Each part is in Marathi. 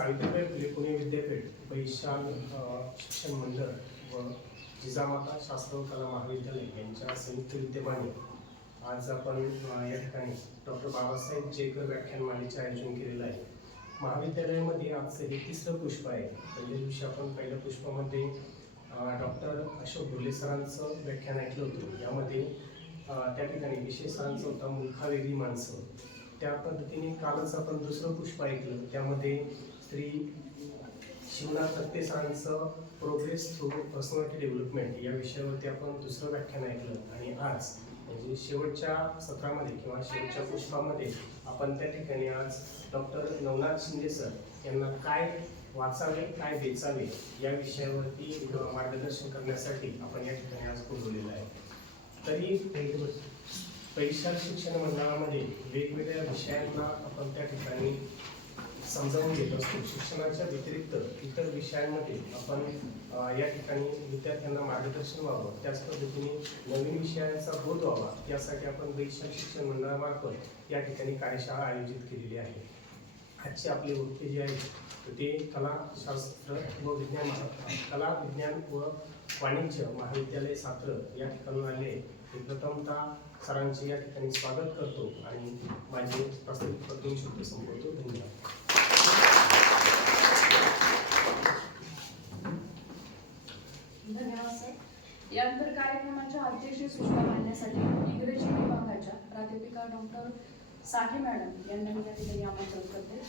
सावित्रीबाई फुले पुणे विद्यापीठ वैशाल शिक्षण मंडळ व जिजामाता शास्त्र व कला महाविद्यालय यांच्या संयुक्त विद्यमाने आज आपण या ठिकाणी डॉक्टर बाबासाहेब जेकर व्याख्यानमालेचे आयोजन केलेलं आहे. महाविद्यालयामध्ये आजचं हे तिसरं पुष्प आहे. पहिल्या दिवशी आपण पहिल्या पुष्पामध्ये डॉक्टर अशोक ढोले सरांचं व्याख्यान ऐकलं होतं. यामध्ये त्या ठिकाणी विषय सरांचा होता मुलखा वेगळी माणसं. त्या पद्धतीने कालच आपण दुसरं पुष्प ऐकलं, त्यामध्ये श्री शिवनाथ तत्ते सरांचं प्रोग्रेस थ्रू पर्सनॅलिटी डेव्हलपमेंट या विषयावरती आपण दुसरं व्याख्यान ऐकलं. आणि आज म्हणजे शेवटच्या सत्रामध्ये किंवा शेवटच्या पुष्पामध्ये आपण त्या ठिकाणी आज डॉक्टर नवनाथ शिंदे सर यांना काय वाचावे काय बेचावे या विषयावरती मार्गदर्शन करण्यासाठी आपण या ठिकाणी आज बोलवलेलं आहे. तरी वैशाल शिक्षण मंडळामध्ये वेगवेगळ्या विषयांना आपण त्या ठिकाणी समजावून घेत असतो. शिक्षणाच्या व्यतिरिक्त इतर विषयांमध्ये आपण या ठिकाणी विद्यार्थ्यांना मार्गदर्शन व्हावं, त्याच पद्धतीने नवीन विषयांचा बोध व्हावा यासाठी आपण वैशाल शिक्षण मंडळामार्फत या ठिकाणी कार्यशाळा आयोजित केलेली आहे. आजचे आपले वक्ते जे आहेत ते कलाशास्त्र व विज्ञान कला विज्ञान व वाणिज्य महाविद्यालय सात्र या ठिकाणी आले. मी प्रथमतः सरांचे या ठिकाणी स्वागत करतो आणि माझे प्रस्तुत शब्द संपवतो. धन्यवाद. धन्यवाद सर. यानंतर कार्यक्रमाच्या अध्यक्षीय सूचना मांडण्यासाठी इंग्रजी विभागाच्या प्राध्यापिका डॉक्टर साठे मॅडम यांना मी या ठिकाणी आमंत्रित करते.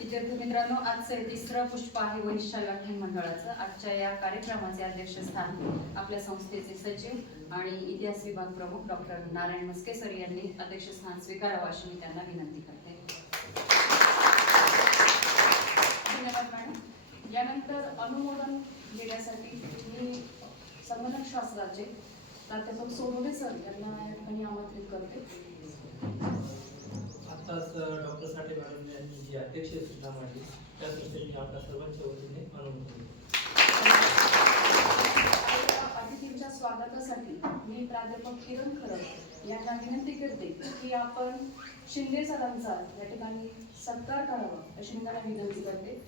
विद्यार्थी मित्रांनो, आजचं हे तिसरं पुष्प आहे वैशाल व्याख्यान मंडळाचं. आजच्या या कार्यक्रमाचे अध्यक्षस्थान आपल्या संस्थेचे सचिव आणि इतिहास विभाग प्रमुख डॉक्टर नारायण मस्के सर यांनी अध्यक्षस्थान स्वीकारावं अशी मी त्यांना विनंती करते. धन्यवाद मॅडम. यानंतर अनुमोदन घेण्यासाठी मी संगणक शास्त्राचे प्राध्यापक सोनवणे सर यांना या ठिकाणी आमंत्रित करते. आताच डॉक्टर साठे मॅडम यांनी जी अध्यक्षीय सूचना मांडली त्यासाठी मी आपल्या सर्वांच्या वतीने अनुमोदन अतिथींच्या स्वागतासाठी मी प्राध्यापक किरण खरड यांना विनंती करते की आपण शिंदे सरांचा या ठिकाणी सत्कार करावा अशी मी त्यांना विनंती करते.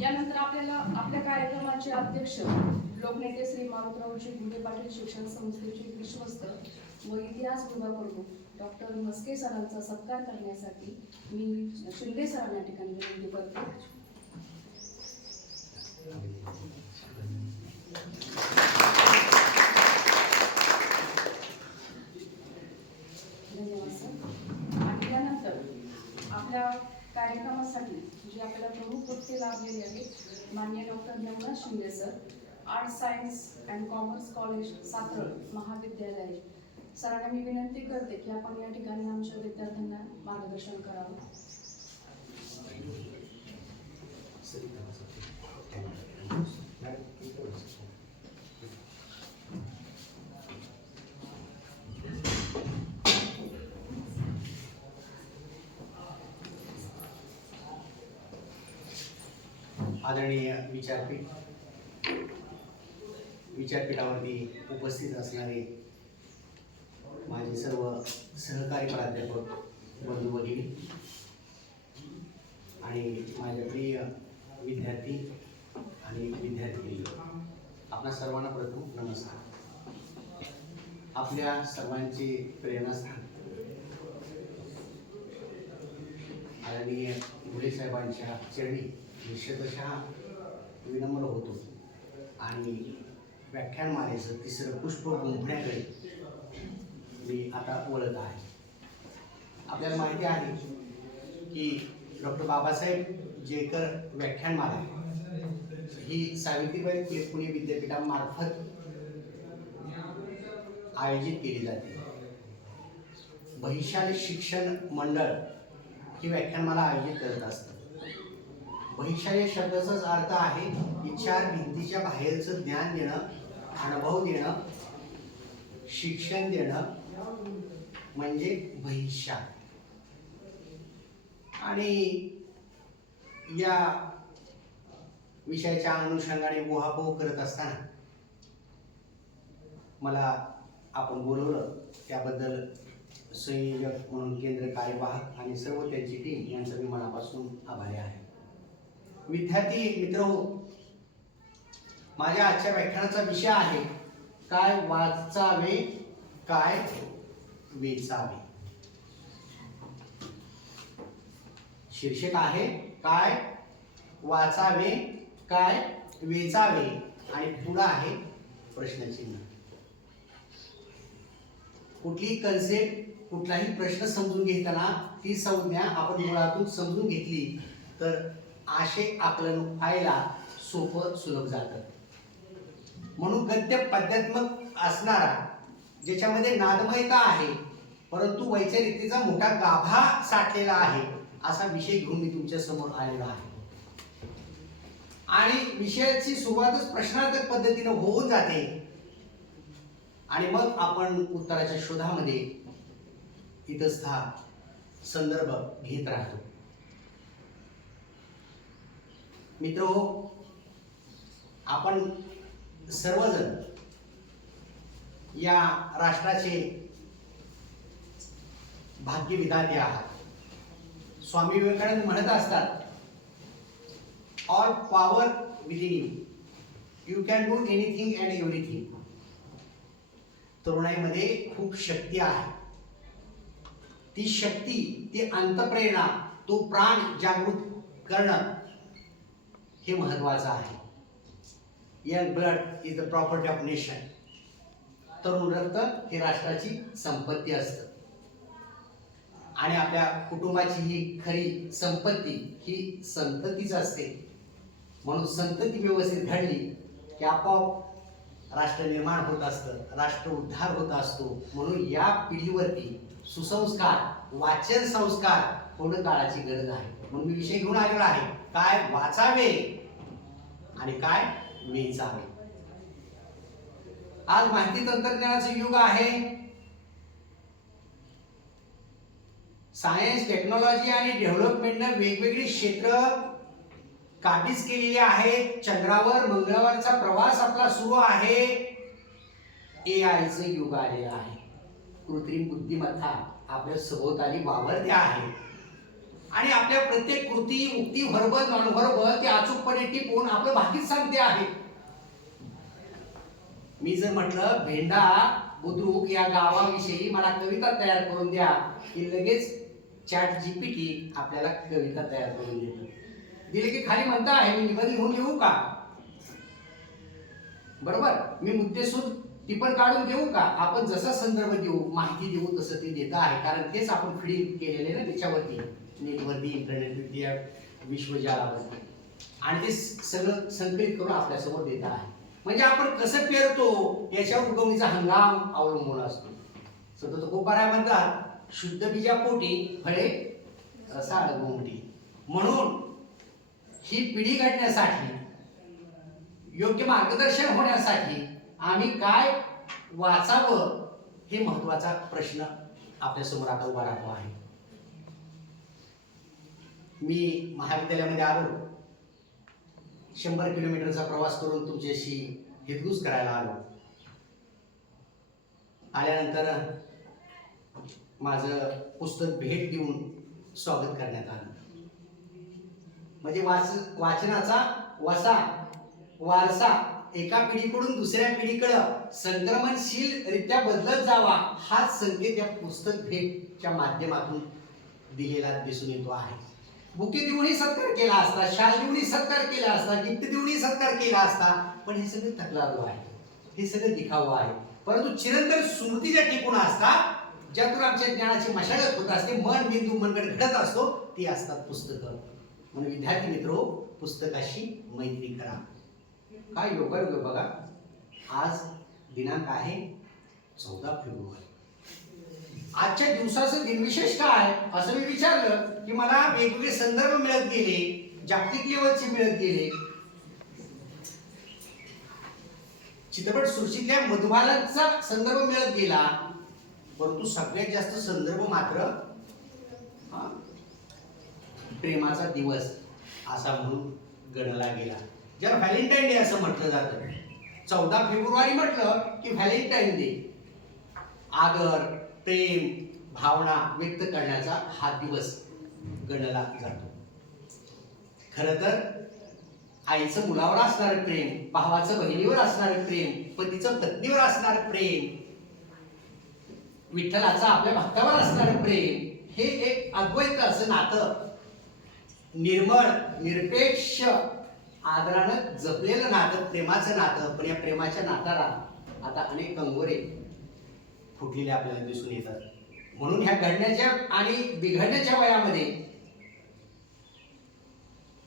यानंतर आपल्याला आपल्या कार्यक्रमाचे अध्यक्ष लोकनेते श्री मारुतरावजी गुंडे पाटील शिक्षण संस्थेचे विश्वस्त व इतिहास विभाग प्रमुख डॉक्टर मस्के सरांचा सत्कार करण्यासाठी मी शिंदे सरांना या ठिकाणी विनंती करते. धन्यवाद सर. आणि त्यानंतर आपल्या कार्यक्रमासाठी जे आपल्याला प्रमुख वक्ते लाभलेले आहेत माननीय doctor Navnath Shinde sir, art science and commerce college Satara महाविद्यालय सरांना मी विनंती करते की आपण या ठिकाणी आमच्या विद्यार्थ्यांना मार्गदर्शन करावं. आदरणीय विचारपीठावरती उपस्थित असणारे माझे सर्व सहकारी प्राध्यापक बंधू भगिनी आणि माझे प्रिय विद्यार्थी आणि विद्यार्थिनी, आपणा सर्वांना प्रथम नमस्कार. आपल्या सर्वांचे प्रेरणास्थान आदरणीय ढोले साहेबांच्या चरणी निश्चितशः विनम्र होतो आणि व्याख्यानमालेचं तिसरं पुष्प गुंफण्याकडे मी आता वळत आहे. आपल्याला माहिती आहे की डॉक्टर बाबासाहेब जेकर व्याख्यानमाला ही सावित्रीबाई फुले पुणे विद्यापीठामार्फत आयोजित केली जाते. वैशाल शिक्षण मंडळ ही व्याख्यानमाला आयोजित करत असतं. वैशाल या शब्दाचाच अर्थ आहे की चार भिंतीच्या बाहेरचं ज्ञान देणं, अनुभव देणं, शिक्षण देणं म्हणजे वैशाल. आणि या विषयाच्या अनुषंगाने उहापोह करत असताना मला आपण बोलवलं त्याबद्दल संयोजक म्हणून केंद्र कार्यवाहक आणि सर्व त्यांची टीम यांचा मी मनापासून आभारी आहे. विद्यार्थी मित्रहो, माझ्या आजच्या व्याख्यानाचा विषय आहे काय वाचावे काय वेचावे. शीर्षक आहे काय वाचावे काय वेचावे आणि पुढे आहे प्रश्नचिन्ह. कुठलीही कन्सेप्ट कुठलाही प्रश्न समजून घेताना ती संज्ञा आपण मुळातून समजून घेतली तर आशय आकलन व्हायला सोपं सुलभ जातं. म्हणून गद्य पद्यात्मक असणारा ज्याच्यामध्ये नादमयता आहे परंतु वैचारिकतेचा मोठा गाभा साठलेला आहे असा विषय घेऊन मी तुमच्या समोर आलेला आहे. आणि विषयाची सुरुवातच प्रश्नार्थक पद्धतीने होऊन जाते आणि मग आपण उत्तराच्या शोधामध्ये इतस्था संदर्भ घेत राहतो. मित्रो, आपण सर्वजण या राष्ट्राचे भाग्यविधाते आहात. स्वामी विवेकानंद म्हणत असतात all power within you can do anything and everything. तरुणाईमध्ये खूप शक्ती आहे. ती शक्ती, ती अंतप्रेरणा, तो प्राण जागृत करणं हे महत्वाचं आहे. Young blood is the property of nation. तरुण रक्त ही राष्ट्राची संपत्ती असतं आणि आपल्या कुटुंबाची ही खरी संपत्ती ही संततीच असते. म्हणून संतती व्यवस्थित घडली की आपोआप राष्ट्र निर्माण होत असतं, राष्ट्र उद्धार होत असतो. म्हणून या पिढीवरती सुसंस्कार, वाचन संस्कार होणं काळाची गरज आहे. म्हणून मी विषय घेऊन आलेला आहे काय वाचावे आणि काय वेचावे. आज माहिती तंत्रज्ञानाचं युग आहे. सायन्स, टेक्नॉलॉजी आणि डेव्हलपमेंटनं वेगवेगळी क्षेत्र काबीज केलेली आहेत. चंद्रावर मंगळावरचा प्रवास आपला सुरू आहे. एआयचं युग आलेलं आहे. कृत्रिम बुद्धिमत्ता आपल्या सभोवताली वावरते आहे आणि आपल्या प्रत्येक कृती, उक्ती, व्हर्बल, नॉन व्हर्बल ते अचूकपणे टिपून आपलं भाकीत सांगते आहे. मी जर म्हटलं भेंडा बुद्रुक या गावाविषयी मला कविता तयार करून द्या की लगेच चॅट जीपीटी आपल्याला कविता तयार करून देतो. दिले की खाली म्हणता आहे मी निबंध लिहून देऊ का? बरोबर. मी मुद्देसूद टिपण काढून देऊ का? आपण जसा संदर्भ देऊ, माहिती देऊ तसं ते देत आहे. कारण तेच आपण फीडिंग केलेले ना त्याच्यावरती, नेटवरती, इंटरनेटवरती, या विश्वजालावरती आणि ते सगळं संकलित करून आपल्यासमोर देत आहे. म्हणजे आपण कसं पेरतो याच्यावर उगवणीचा हंगाम अवलंबून असतो. सतत कोपारा म्हणतात शुद्ध बीजा पोटी फळे रसाळ गोमटी. म्हणून ही पिढी घडण्यासाठी, योग्य मार्गदर्शन होण्यासाठी आम्ही काय वाचावं हे महत्वाचा प्रश्न आपल्या समोर आता उभा राहतो आहे. मी महाविद्यालयामध्ये आलो, 100 किलोमीटरचा प्रवास करून तुमच्याशी हितगुज करायला आलो. आल्यानंतर माझं पुस्तक भेट देऊन स्वागत करण्यात आलं. म्हणजे वाचनाचा वारसा एका पिढीकडून दुसऱ्या पिढीकडे संक्रमणशीलरित्या बदलत जावा हाच संकेत या पुस्तक भेटच्या माध्यमातून दिलेला दिसून येतो आहे. बुके देऊनही सत्कार केला असता, शाल देऊनही सत्कार केला असता, गिफ्ट देऊनही सत्कार केला असता, पण हे सगळं तकलादू आहे, हे सगळं दिखावा आहे. परंतु चिरंतन स्मृती ज्या टिकून असतात, ज्यातून आमच्या ज्ञानाची मशागत होत असते, मन बिंदू मनगट घडत असतो, ती असतात पुस्तकं. म्हणून विद्यार्थी मित्रो, पुस्तकाशी मैत्री करा. काय योगायोग बघा, आज दिनांक आहे 14 फेब्रुवारी. आजच्या दिवसाचं दिनविशेष काय असं मी विचारलं की मला वेगवेगळे संदर्भ मिळत गेले, जागतिक लेवलचे मिळत गेले. चित्रपट सृष्टीतल्या मधुबालांचा संदर्भ मिळत गेला, परंतु सगळ्यात जास्त संदर्भ मात्र प्रेमाचा दिवस असा म्हणून गणला गेला, ज्याला व्हॅलेंटाईन डे असं म्हटलं जातं. 14 फेब्रुवारी म्हटलं की व्हॅलेंटाईन डे, आदर, प्रेम, भावना व्यक्त करण्याचा हा दिवस गणला जातो. खरं तर आईचं मुलावर असणारं प्रेम, भावाचं बहिणीवर असणारं प्रेम, पतीचं पत्नीवर असणारं प्रेम, विठ्ठलाचं आपल्या भक्तावर असणारं प्रेम, हे एक अद्वैत असं नातं, निर्मळ, निरपेक्ष, आदरानं जपलेलं नातं, प्रेमाचं नातं. पण या प्रेमाच्या नात्याला आता अनेक कंगोरे फुटलेले आपल्याला दिसून येतात. म्हणून ह्या घडण्याच्या आणि बिघडण्याच्या वयामध्ये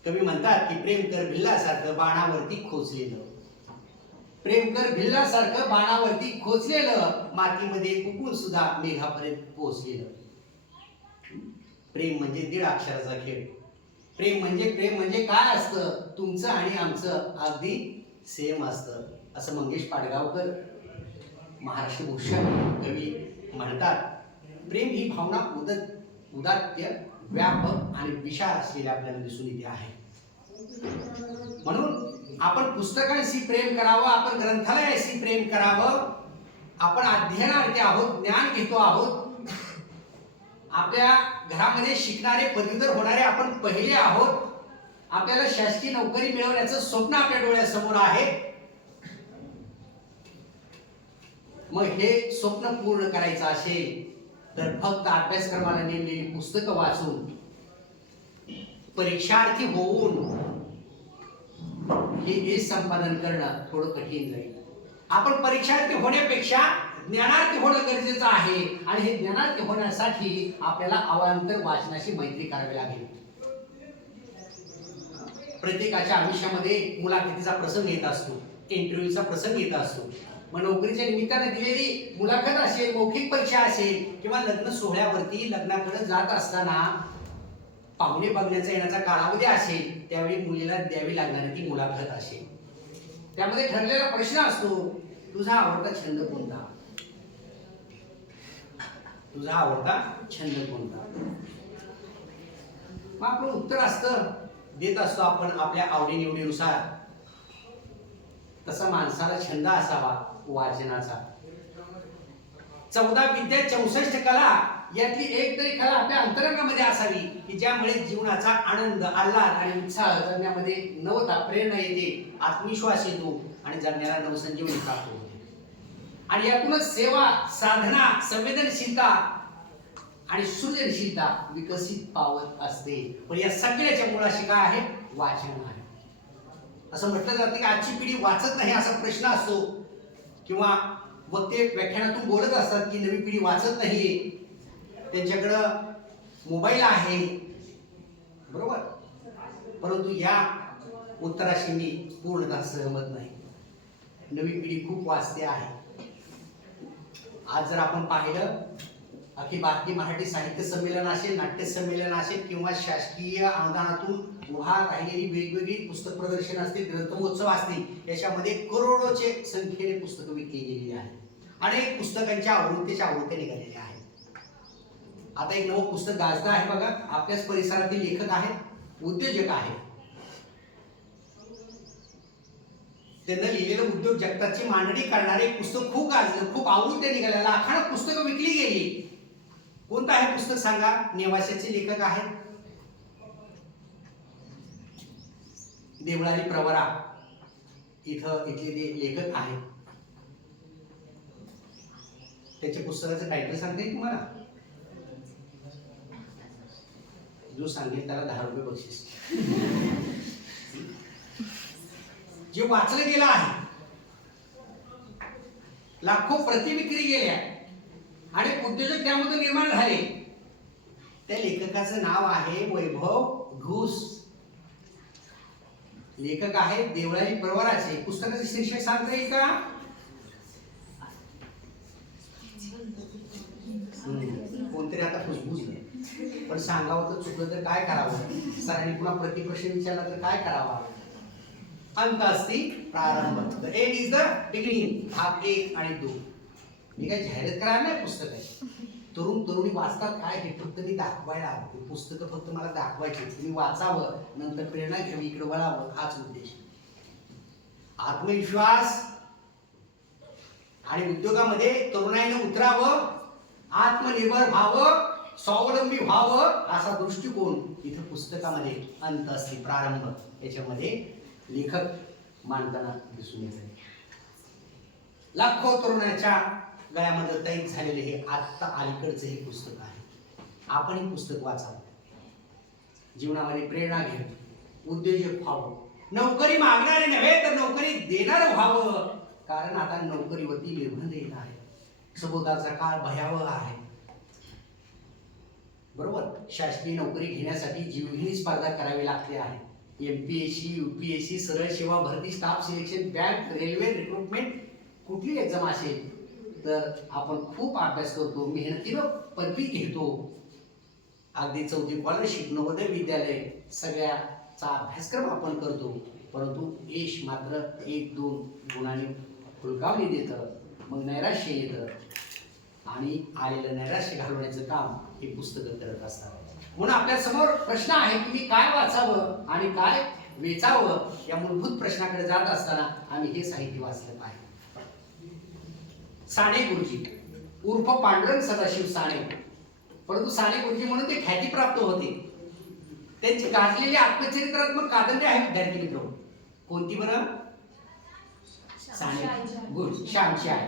कवी म्हणतात की प्रेम कर भिल्लासारखं बाणावरती खोचलेलं, प्रेम कर भिल्लासारखं बाणावरती खोचलेलं, मातीमध्ये कुकून सुद्धा मेघापर्यंत पोहोचलेलं. प्रेम म्हणजे 1.5 अक्षराचा खेळ. प्रेम म्हणजे काय असतं, तुमचं आणि आमचं अगदी सेम असतं, असं मंगेश पाडगावकर महाराष्ट्र भूषण कवी म्हणतात. प्रेम ही भावना उदात्य, व्यापक आणि विशाल असलेली आपल्याला दिसून येते आहे. म्हणून आपण पुस्तकांशी प्रेम करावं, आपण ग्रंथालयाशी प्रेम करावं, आपण अध्ययनार्थी आहोत, ज्ञान घेतो आहोत. आपल्या घरामध्ये शिकणारे, पदवीधर होणारे आपण पहिले आहोत. आपल्याला शासकीय नोकरी मिळवण्याचं स्वप्न आपल्या डोळ्यासमोर आहे. मग हे स्वप्न पूर्ण करायचं असेल तर फक्त अभ्यासक्रमाला नेमलेली पुस्तकं वाचून, परीक्षार्थी होऊन हे संपादन करणं थोडं कठीण जाईल. आपण परीक्षार्थी होण्यापेक्षा ज्ञानार्थी होणं गरजेचं आहे. आणि हे ज्ञानार्थी होण्यासाठी आपल्याला अवांतर वाचनाशी मैत्री करावी लागेल. प्रत्येकाच्या आयुष्यामध्ये मुलाखतीचा प्रसंग येत असतो, इंटरव्ह्यूचा प्रसंग येत असतो. मग नोकरीच्या निमित्ताने दिलेली मुलाखत असेल, मौखिक परीक्षा असेल, किंवा लग्न सोहळ्यावरती लग्नाकडे जात असताना पाहुणे बघण्याचा येण्याचा कालावधी असेल, त्यावेळी मुलीला द्यावी लागणारी ती मुलाखत असेल. त्यामध्ये ठरलेला प्रश्न असतो, तुझा आवडता छंद कोणता? तुझा आवडता छंद कोणता? मग आपलं उत्तर असतं, देत असतो आपण आपल्या आवडीनिवडीनुसार. तसा माणसाला छंद असावा वाचनाचा. 14 विद्या 64 कला यातली एक तरी कला आपल्या अंतरंगामध्ये असावी की ज्यामुळे जीवनाचा आनंद, आल्हाद आणि उत्साह जगण्यामध्ये नवता, प्रेरणा येते, आत्मविश्वास येतो आणि जगण्याला नवसंजीवनी प्राप्त होते. आणि यातूनच सेवा, साधना, संवेदनशीलता आणि सृजनशीलता विकसित पावत असते. पण या सगळ्याच्या मुळाशी काय आहे? वाचन आहे. असं म्हटलं जातं की आजची पिढी वाचत नाही असा प्रश्न असतो, किंवा वक्ते व्याख्यानातून बोलत असतात की नवी पिढी वाचत नाहीये, त्यांच्याकडं मोबाईल आहे, बरोबर. परंतु या उत्तराशी मी पूर्णतः सहमत नाही. नवी पिढी खूप वाचते आहे. आज जर आपण पाहिलं, अखिल भारतीय मराठी साहित्य संमेलन असेल, नाट्य संमेलन असेल, किंवा शासकीय अनुदानातून उभा राहिलेली वेगवेगळी पुस्तक प्रदर्शन असतील, ग्रंथमहोत्सव असतील, याच्यामध्ये करोडोचे संख्येने पुस्तकं विकली गेलेली आहेत. अनेक पुस्तकांच्या आवृत्त्या निघालेल्या आहेत. आता एक नवं पुस्तक गाजतं आहे बघा, आपल्याच परिसरातील लेखक आहेत, उद्योजक आहेत. त्यांना लिहिलेलं उद्योग जगताची मांडणी करणारे पुस्तक खूप गाजलं, खूप आवृत्त्या निघाल्या, लाखांना पुस्तकं विकली गेली. कोणतं आहे पुस्तक सांगा? नेवाशाचे लेखक आहेत देवळाली प्रवरा, इथले ते लेखक आहेत. त्याच्या पुस्तकाचं टायटल सांगता येईल तुम्हाला? जो सांगेल त्याला 10 रुपये बक्षीस. जे वाचलं गेलं आहे, लाखो प्रति विक्री गेल्या आणि उद्योजक त्यामध्ये निर्माण झाले. त्या लेखकाचं नाव आहे वैभव घुस. लेखक आहे देवळाली प्रवराचे. पुस्तकाचे शीर्षक सांगता येईल का? कोणतरी आता फुसफुसलं, पण सांगावं तर चुकलं तर काय करावं? सरांनी पुन्हा प्रतिप्रश्न विचारला तर काय करावा? अंत असती प्रारंभ. The end is the beginning. भाग 1 आणि 2. मी काही जाहिरात करायला नाही पुस्तक आहे. तरुण तरुणी वाचतात काय हे फक्त मी दाखवायला आलो. ते पुस्तकं फक्त मला दाखवायचे, तुम्ही वाचावं, नंतर प्रेरणा घ्यावी, इकडे वळावं, हाच उद्देश. आत्मविश्वास आणि उद्योगामध्ये तरुणाईनं उतरावं, आत्मनिर्भर व्हावं, स्वावलंबी व्हावं, असा दृष्टिकोन इथं पुस्तकामध्ये अंत असते, प्रारंभ याच्यामध्ये लेखक मांडताना दिसून येते. लाखो तरुणाच्या गळ्यामध्ये तैक झालेले हे आत्ता अलीकडचं हे पुस्तक आहे. आपण हे पुस्तक वाचावं, जीवनामध्ये प्रेरणा घ्यावी, उद्योजक व्हावं, नोकरी मागणारे नव्हे तर नोकरी देणारं व्हावं. कारण आता नोकरीवरती निर्बंध येत आहे, सभोवतालचा काळ भयावह आहे. बरोबर, शासकीय नोकरी घेण्यासाठी जीवघेणी स्पर्धा करावी लागते आहे. MPSC, UPSC, सरळ सेवा भरती, staff selection, bank, railway recruitment, कुठली एक्झाम असेल तर आपण खूप अभ्यास करतो, मेहनतीनं पदवी घेतो. अगदी चौथी स्कॉलरशिप, नवोदय विद्यालय, सगळ्याचा अभ्यासक्रम आपण करतो, परंतु यश मात्र 1-2 गुणांनी फुलकावणी देतं. मग नैराश्य येतं आणि आलेलं नैराश्य घालवण्याचं काम हे पुस्तकं करत असतात. म्हणून आपल्या समोर प्रश्न आहे की मी काय वाचावं आणि काय वेचावं. या मूलभूत प्रश्नाकडे जात असताना आम्ही हे साहित्य वाचलं पाहिजे. साने गुरुजी उर्फ पांडुरंग सदाशिव साने, परंतु साने गुरुजी म्हणून ते ख्याती प्राप्त होते. त्यांची गाजलेली आत्मचरित्रात्मक कादंबरी आहे विद्यार्थी मित्र. कोणती बरं? साने गुरुजी, श्यामची आई.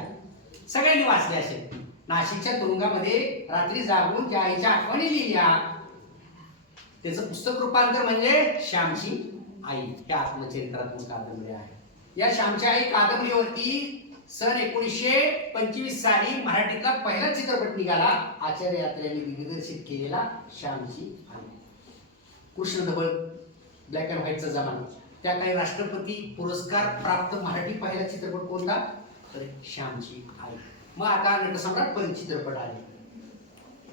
सगळ्यांनी वाचले असेल. नाशिकच्या तुरुंगामध्ये रात्री जागून ज्या आईच्या आठवणी लिहिल्या, त्याचं पुस्तक रूपांतर म्हणजे श्यामची आई या आत्मचरित्रात्मक कादंबरी आहे. या श्यामची आई कादंबरीवरती सन 1925 साली मराठीतला पहिला चित्रपट निघाला, आचार्य यात्रेने दिग्दर्शित केलेला श्यामची आई. कृष्णधवल, ब्लॅक अँड व्हाईटचा जमाना, त्या काही राष्ट्रपती पुरस्कार प्राप्त मराठी पहिला चित्रपट कोणता तर श्यामची आई. मग आता नटसम्राट पर्यंत चित्रपट आले,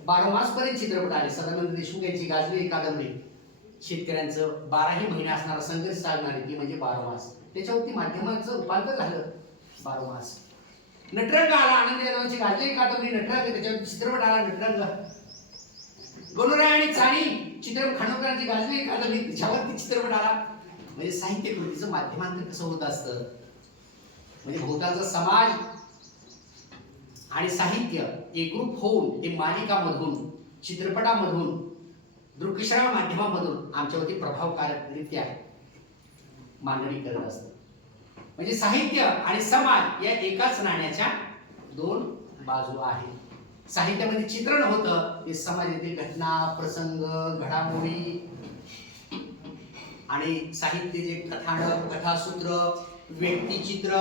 12 मास पर्यंत चित्रपट आले. सदानंद देशमुख यांची गाजलेली कादंबरी, शेतकऱ्यांचं 12ही महिने असणारा संघर्ष साधणारी ती म्हणजे 12 मास. त्याच्यावरती माध्यमाचं रूपांतर झालं 12 मास. नटरंग आला, आनंद यादवांची गाजलेली कादंबरी नटरंग, त्याच्यावर चित्रपट आला नटरंग. गणुराय आणि चाणी चित्रपट खांडोकरांची गाजलेली कादंबरी, त्याच्यावरती चित्रपट आला. म्हणजे साहित्य कृतीचं माध्यमांतर कसं होत असतं, म्हणजे भोवतालचा समाज आणि साहित्य एकरूप होऊन ते मालिकामधून, चित्रपटामधून, दृकश्राव्य माध्यमामधून आमच्यावरती प्रभावकारकरित्या मांडणी करत असतं. म्हणजे साहित्य आणि समाज या एकाच नाण्याच्या 2 बाजू आहेत. साहित्यामध्ये चित्रण होतं ते समाजातील घटना, प्रसंग, घडामोडी आणि साहित्य जे कथानक, कथासूत्र, व्यक्तिचित्र,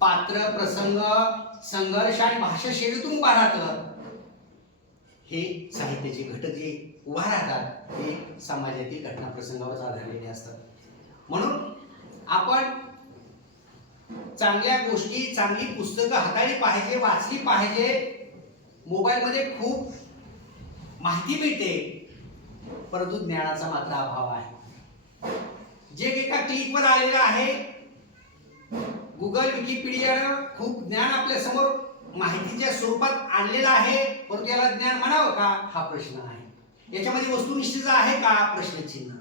पात्र, प्रसंग, संघर्ष आणि भाषा शैलीतून उभा राहतं. हे साहित्याचे घटक जे उभा राहतात ते समाजातील घटना प्रसंगावर आधारलेले असतात. म्हणून आपण चांगल्या गोष्टी, चांगली पुस्तकं हाताळली पाहिजे, वाचली पाहिजे. मोबाईलमध्ये खूप माहिती मिळते, परंतु ज्ञानाचा मात्र अभाव आहे. जे एका क्लिकवर आलेलं आहे, गुगल, विकिपीडियानं खूप ज्ञान आपल्या समोर माहितीच्या स्वरूपात आणलेलं आहे, परंतु याला ज्ञान म्हणावं का हा प्रश्न आहे. याच्यामध्ये वस्तुनिष्ठता आहे का प्रश्नचिन्ह.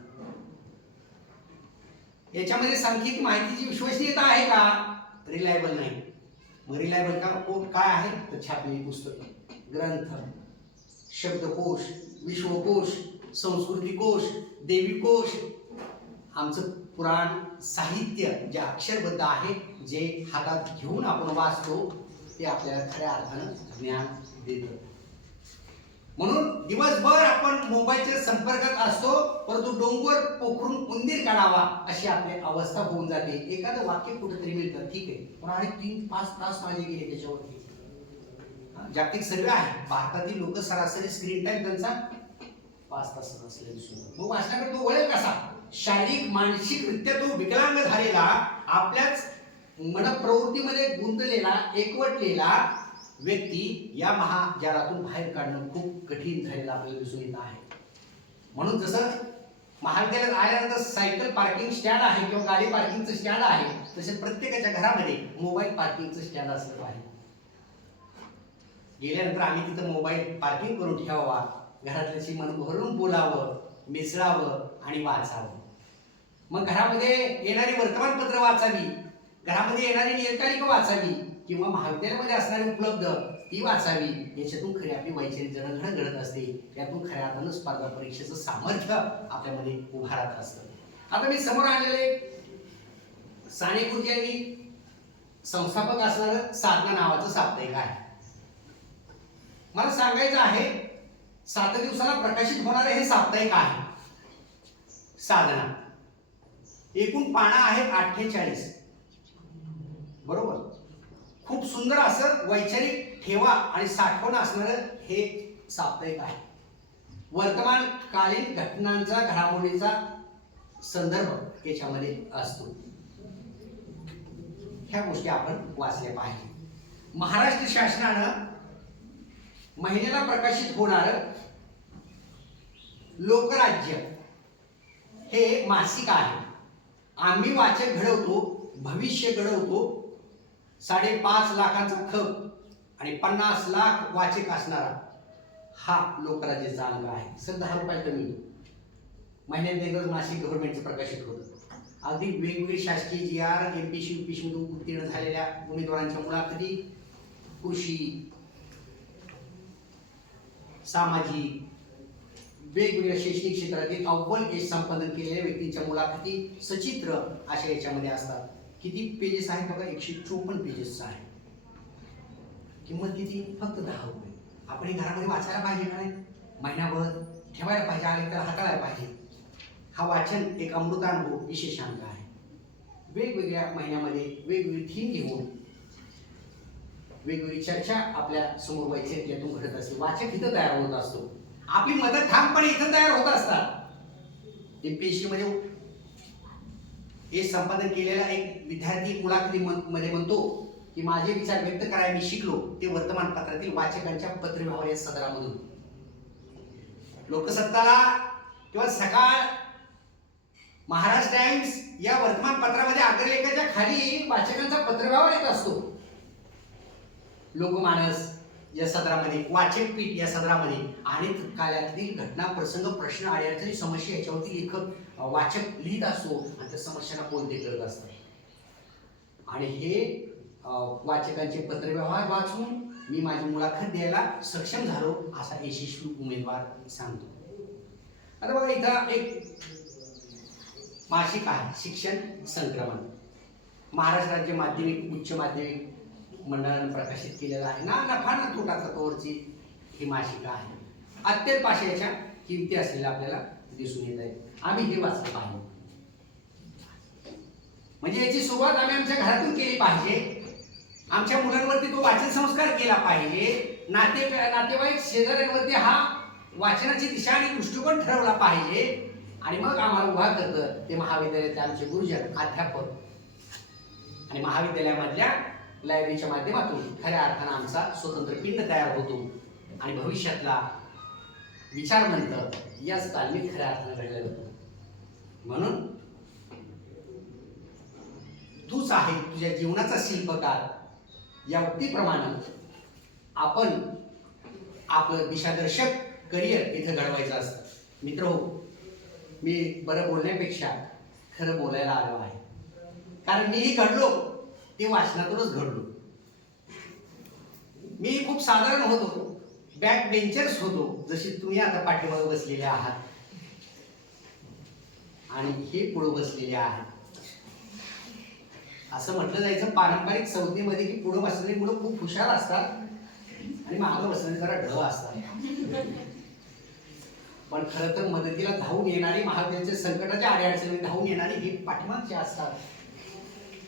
याच्यामध्ये सांख्यिक माहितीची विश्वसनीयता आहे का रिलायबल नाही. मग रिलायबल काय आहे तर छापलेली पुस्तक, ग्रंथ, शब्दकोश, विश्वकोश, संस्कृतिकोश, देवीकोश, आमचं पुराण साहित्य जे अक्षरबद्ध आहे, जे हातात घेऊन आपण वाचतो ते आपल्याला खऱ्या अर्थानं ज्ञान देतं. म्हणून दिवसभर आपण मोबाईलच्या संपर्कात असतो, परंतु डोंगर पोखरून उंदीर काढावा अशी आपली अवस्था होऊन जाते. एखादं वाक्य कुठेतरी मिळतं, ठीक आहे, पण आणि 3-5 तास माझे गेले त्याच्यावरती. जागतिक सर्वे आहे, भारतातील लोक सरासरी स्क्रीन टाइम त्यांचा 5 तास असले दिसून. मग वाचण्याकडे तो वळेल कसा. शारीरिक मानसिकरित्या तो विकलांग झालेला, आपल्याच मनप्रवृत्तीमध्ये गुंतलेला, एकवटलेला व्यक्ती या महाजालातून बाहेर काढणं खूप कठीण झालेलं आपल्याला दिसून येत आहे. म्हणून जसं महाविद्यालयात आल्यानंतर सायकल पार्किंग स्टँड आहे किंवा गाडी पार्किंगचं स्टँड आहे, तसे प्रत्येकाच्या घरामध्ये मोबाईल पार्किंगचं स्टँड असलं पाहिजे. गेल्यानंतर आम्ही तिथं मोबाईल पार्किंग करून ठेवावा, घरातल्याशी मन भरून बोलावं, मिसळावं आणि वाचावं. मग घरामध्ये येणारी वर्तमानपत्र वाचावी, घरामध्ये येणारी नियतकालिकं वाचावी किंवा महाविद्यालयामध्ये असणारी उपलब्ध ती वाचावी. याच्यातून खरी आपली वैचारिक जडणघडण घडत असते. यातून खऱ्या अर्थानं स्पर्धा परीक्षेचं सामर्थ्य आपल्यामध्ये उभारत असतं. आता मी समोर आणलेले साने गुरुजी यांनी संस्थापक असणारं साधना नावाचं साप्ताहिक आहे. मला सांगायचं आहे 7 दिवसाला प्रकाशित होणारे हे साप्ताहिक आहे साधना. एकूण पाना आहेत 48. बरोबर. खूप सुंदर असं वैचारिक ठेवा आणि साठवण असणारं हे साप्ताहिक आहे. वर्तमानकालीन घटनांचा घडामोडीचा संदर्भ याच्यामध्ये असतो. ह्या गोष्टी आपण वाचल्या पाहिजे. महाराष्ट्र शासनानं महिन्याला प्रकाशित होणार लोकराज्य हे मासिक आहे. आम्ही वाचक घडवतो, भविष्य घडवतो. 5.5 लाखांचा खप आणि 50 लाख वाचक असणारा हा लोकराज्याचा अंग आहे. सर 10 रुपये कमी महिन्यात एकच मासिक गव्हर्नमेंटचं प्रकाशित होतं. अगदी वेगवेगळे शासकीय GR, MPC, UPC मधून उत्तीर्ण झालेल्या उमेदवारांच्या मुलाखती, कृषी, सामाजिक, वेगवेगळ्या शैक्षणिक क्षेत्रातील अव्वल यश संपादन केलेल्या व्यक्तींच्या मुलाखती सचित्र अशा याच्यामध्ये असतात. किती पेजेस आहेत बघा, 154 पेजेस आहे. किंमत किती? फक्त 10 रुपये. आपण हे घरामध्ये वाचायला पाहिजे का नाही? महिनाभर ठेवायला पाहिजे, आले तर हाताळायला पाहिजे. हा वाचन एक अमृतानुभव विशेषांक आहे. वेगवेगळ्या महिन्यामध्ये वेगवेगळी थीम घेऊन वेगवेगळी चर्चा आपल्या समोर वैचारिक यातून घडत असते. वाचक इथं तयार होत असतो. आपली मदत ठामपणे इथं तयार होत असतात. MPSC मध्ये हे संपादन केलेला एक विद्यार्थी मुलाखतीमध्ये म्हणतो की माझे विचार व्यक्त करायला मी शिकलो ते वर्तमानपत्रातील वाचकांच्या पत्रव्यवहार या सदरामधून. लोकसत्ताला किंवा सकाळ, महाराष्ट्र टाइम्स या वर्तमानपत्रामध्ये अग्रलेखाच्या खाली वाचकांचा पत्रव्यवहार येत असतो. लोकमानस या सदरामध्ये, वाचक पीठ या सदरामध्ये अनेक काळातील घटना, प्रसंग, प्रश्न, अडचणी, समस्या याच्यावरती लेखक वाचक लिहित असतो आणि त्या समस्यांना कोणते करत असतात. आणि हे वाचकांचे पत्रव्यवहार वाचून मी माझी मुलाखत द्यायला सक्षम झालो असा यशस्वी उमेदवार सांगतो. आता बघा इथं एक मासिक आहे शिक्षण संक्रमण. महाराष्ट्र राज्य माध्यमिक उच्च माध्यमिक मंडळाने प्रकाशित केलेला आहे. ना नफा ना तोटा तत्वावरची ही मासिक आहे. अत्यंत पाशयाच्या किमती असलेल्या आपल्याला दिसून येत आहे. आम्ही हे वाचलं पाहिजे. म्हणजे याची सुरुवात आम्ही आमच्या घरातून केली पाहिजे. आमच्या मुलांवरती तो वाचन संस्कार केला पाहिजे. नातेवाईक शेजाऱ्यांवरती हा वाचनाची दिशा आणि दृष्टिकोन ठरवला पाहिजे. आणि मग आम्हाला उभा करतं ते महाविद्यालयातले आमचे गुरुजन, अध्यापक आणि महाविद्यालयामधल्या लायब्ररीच्या माध्यमातून खऱ्या अर्थानं आमचा स्वतंत्र पिंड तयार होतो. आणि भविष्यातला विचारवंत याच तालमीत खऱ्या अर्थानं घडला जातो. म्हणून तूच आहे तुझ्या जीवनाचा शिल्पकार या उक्तीप्रमाणे आपण आपलं दिशादर्शक करिअर इथं घडवायचं असतं. मित्रहो, मी बरं बोलण्यापेक्षा खरं बोलायला आलो आहे. कारण मीही घडलो ते वाचनातूनच घडलो. मी खूप साधारण होतो, बॅक बेंचर्स होतो, जशी तुम्ही आता पाठीमागे बसलेले आहात आणि हे पुढे बसलेले आहात. असं म्हटलं जायचं पारंपरिक संज्ञेमध्ये की पुढे बसलेली मुलं खूप हुशार असतात आणि मागं बसलेले जरा ढ असतात. पण खरं तर मदतीला धावून येणारी, महाविद्यालयाच्या संकटाच्या अडचणी धावून येणारी ही पाठीमागची असतात.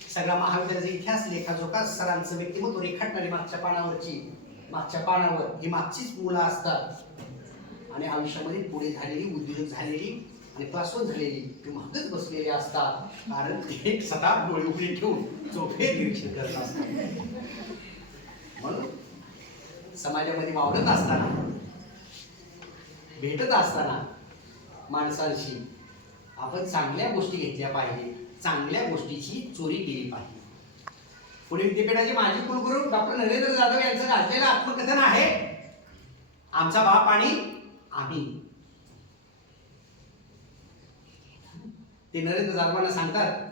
सगळा महाविद्यालयाचा इतिहास, लेखाजोखा, सरांचं व्यक्तिमत्व रेखाटणारी मागच्या पानावर ही मागचीच मुलं असतात. आणि आयुष्यामध्ये पुढे झालेली, उद्योजक झालेली आणि क्लासवर झालेली ती मागच बसलेली असतात. कारण एक सतत डोळे उघडे ठेवून चोखे निरीक्षण करत असतात. म्हणून समाजामध्ये वावरत असताना, भेटत असताना माणसांशी आपण चांगल्या गोष्टी घेतल्या पाहिजे, चांगल्या गोष्टीची चोरी केली पाहिजे. पुणे विद्यापीठाचे माजी कुलगुरू डॉक्टर नरेंद्र जाधव यांचं गाजलेलं आत्मकथन आहे आमचा बाप आणि आम्ही. ते नरेंद्र जाधवांना सांगतात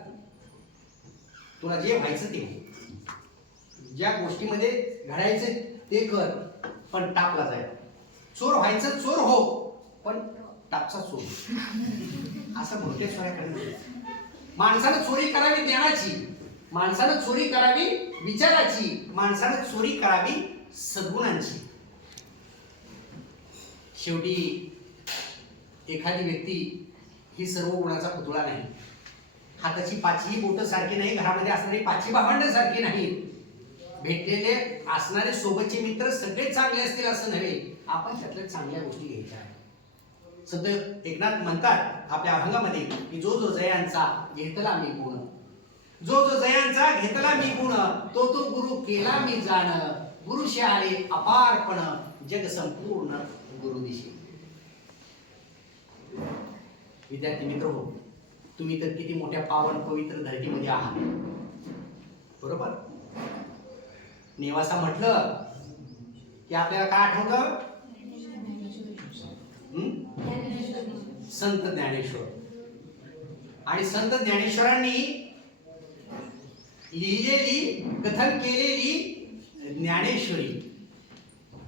तुला जे व्हायचं ते हो. ज्या गोष्टीमध्ये घडायचं ते कर, पण टापला जाय. चोर व्हायचं चोर हो, पण टापचा चोर. असं मोठ्या स्वराकडे माणसानं चोरी करावी ज्ञानाची, माणसानं चोरी करावी विचाराची, माणसानं चोरी करावी सद्गुणांची. शेवटी एखादी व्यक्ती ही सर्व गुणाचा पुतळा नाही. हाताची पाचही बोट सारखी नाही, घरामध्ये असणारी पाचही भावंड सारखी नाही. भेटलेले असणारे सोबतचे मित्र सगळे चांगले असतील असं नव्हे, आपण त्यातल्या चांगल्या गोष्टी घ्यायच्या आहेत. सध्या एकनाथ म्हणतात आपल्या अभंगामध्ये की जो जो जयांचा घेतला मी गुण, जो जो जयांचा घेतला मी गुण, तो तो गुरु केला मी जाण, गुरुशी आले अपारपण, जग संपूर्ण गुरुदिशी. विद्यार्थी मित्र हो, तुम्ही तर किती मोठ्या पावन पवित्र धरतीमध्ये आहात, बरोबर. नेवासा म्हटलं की आपल्याला काय आठवतं? संत ज्ञानेश्वर. आणि संत ज्ञानेश्वरांनी लिहिलेली कथन केलेली ज्ञानेश्वरी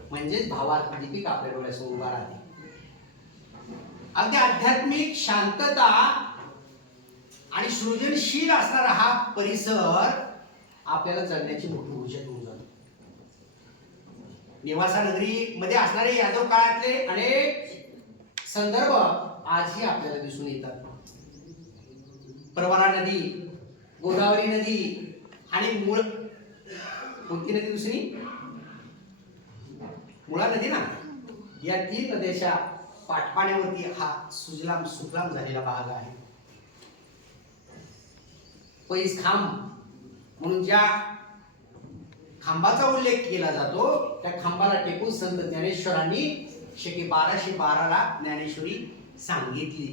म्हणजेच भावार्थ दीपिका आपल्या डोळ्यासमोर उभा राहते. अगदी आध्यात्मिक शांतता आणि सृजनशील असणारा हा परिसर आपल्याला जगण्याची मोठी ऊर्जा देऊन जातो. नेवासा नगरी मध्ये असणारे यादव काळातले अनेक संदर्भ आजही आपल्याला दिसून येतात. प्रवरा नदी, गोदावरी नदी आणि मूळ कोणती नदी दुसरी? मुळा नदी ना. या तीन नद्याच्या पाठपाण्यावरती हा सुजलाम सुफलाम झालेला भाग आहे. पैस खांब म्हणून ज्या खांबाचा उल्लेख केला जातो त्या खांबाला टेकून संत ज्ञानेश्वरांनी शके 1212 ज्ञानेश्वरी सांगितली.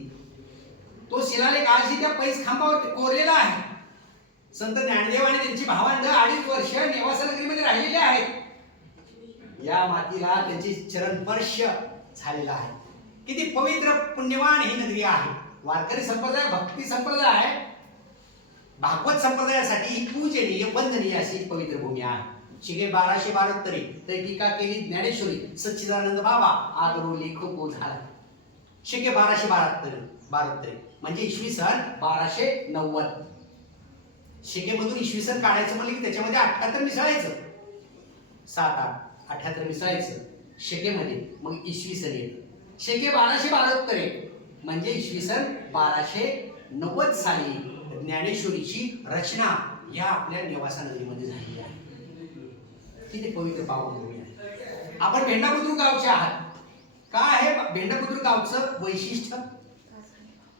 तो शिलालेख आजही त्या पैस खांबावर कोरलेला आहे. संत ज्ञानदेव आणि त्यांची भावंड 2.5 वर्ष नेवासा नगरीमध्ये राहिलेले आहेत. या मातीला त्यांचे चरणस्पर्श झालेला आहे. किती पवित्र पुण्यवान ही नगरी आहे. वारकरी संप्रदाय, भक्ती संप्रदाय, भागवत संप्रदायासाठी ही पूजनीय वंदनीय अशी पवित्र भूमी आहे. शिगे 1272 तरी टीका केली ज्ञानेश्वरी सच्चिदानंद बाबा आदरो लेखो झाला. शिगे 1272 म्हणजे इसवी सन 1290. शिगेमधून इसवी सन काढायचं म्हणलं की त्याच्यामध्ये 78 मिसळायचं, 7-8-78 मिसळायचं शिगेमध्ये, मग इसवी सन येतं. शिगे 1272 म्हणजे इसवी सन 1290 साली ज्ञानेश्वरीची रचना या आपल्या नेवासा नगरीमध्ये झालेली आहे. किती पवित्र पावनभूमी आहे. आपण भेंडाबुद्रुक गावचे आहात. काय आहे भेंडाबुद्रुक गावचं वैशिष्ट्य?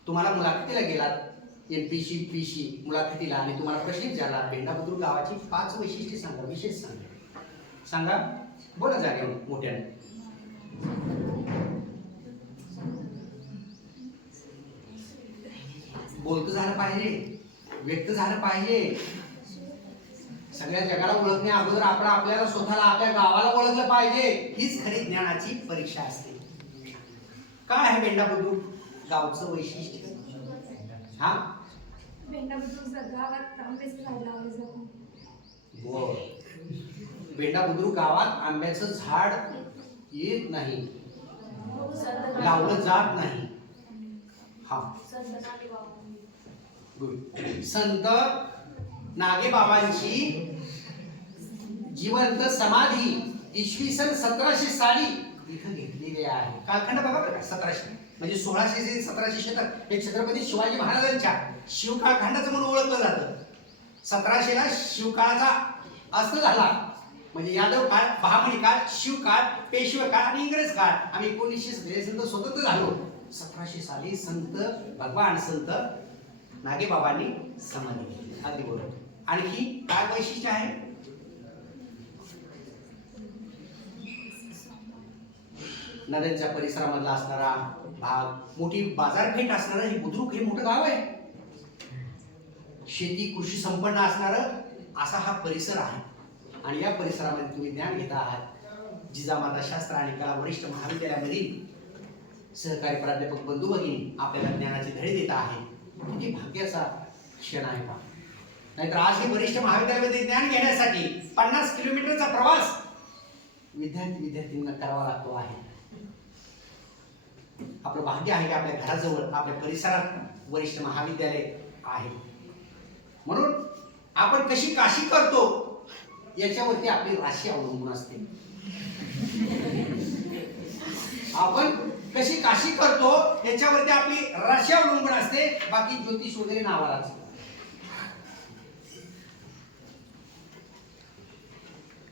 तुम्हाला मुलाखतीला गेलात एमपीसी पीसी मुलाखतीला आणि तुम्हाला प्रश्न विचारला भेंडाबुद्रुक गावाची 5 वैशिष्ट्ये सांगा, विशेष सांगा. सांगा, बोला जागे मोठ्याने. बोलतं झालं पाहिजे, व्यक्त झालं पाहिजे. सगळ्या जगाला ओळखण्या अगोदर आपण आपल्याला स्वतःला आपल्या गावाला ओळखलं पाहिजे. हीच खरी ज्ञानाची परीक्षा असते. काय आहे भेंडाबुद्रुक गावचं वैशिष्ट्य? हा, गावात आंब्याचं झाड लावलं जातं. भेंडाबुद्रुक गावात आंब्याचं झाड येत नाही, लावलं जात नाही. हा, संत नागेबाबांची जिवंत समाधी इसवी सन 1700 साली इथं घेतलेली आहे. कालखंड बघा बरं, 1700 म्हणजे 1600 ते 1700 शतक हे छत्रपती शिवाजी महाराजांच्या शिवकाळखंडाचं म्हणून ओळखलं जातं. 1700 ला शिवकाळाचा अस्त्र झाला म्हणजे यादव काळ, बहामणी काळ, शिवकाळ, पेशवे काळ आणि इंग्रज काळ. आम्ही 1900 संत स्वतंत्र झालो. 1700 साली संत भगवान संत नागेबाबांनी समाधी घेतली. अगदी बरोबर. आणखी काय वैशिष्ट्य आहे? नद्यांच्या परिसरामधला असणारा भाग, मोठी बाजारपेठ असणारं हे बुद्रुक हे मोठं गाव आहे. शेती कृषी संपन्न असणारं असा हा परिसर आहे आणि या परिसरामध्ये तुम्ही ज्ञान घेता आहात. जिजामाता शास्त्र आणि कला वरिष्ठ महाविद्यालयामधील सहकारी प्राध्यापक बंधू भगिनी आपल्याला ज्ञानाचे धडे देत आहे. किती भाग्याचा क्षण आहे पहा. नाहीतर आज हे वरिष्ठ महाविद्यालयामध्ये ज्ञान घेण्यासाठी 50 किलोमीटरचा प्रवास विद्यार्थ्यांना करावा लागतो आहे. आपलं भाग्य आहे की आपल्या घराजवळ आपल्या परिसरात वरिष्ठ महाविद्यालय आहे. म्हणून आपण कशी काशी करतो याच्यावरती आपली राशी अवलंबून असते. आपण कशी काशी करतो याच्यावरती आपली राशी अवलंबून असते. बाकी ज्योतिष वगैरे नावालाच.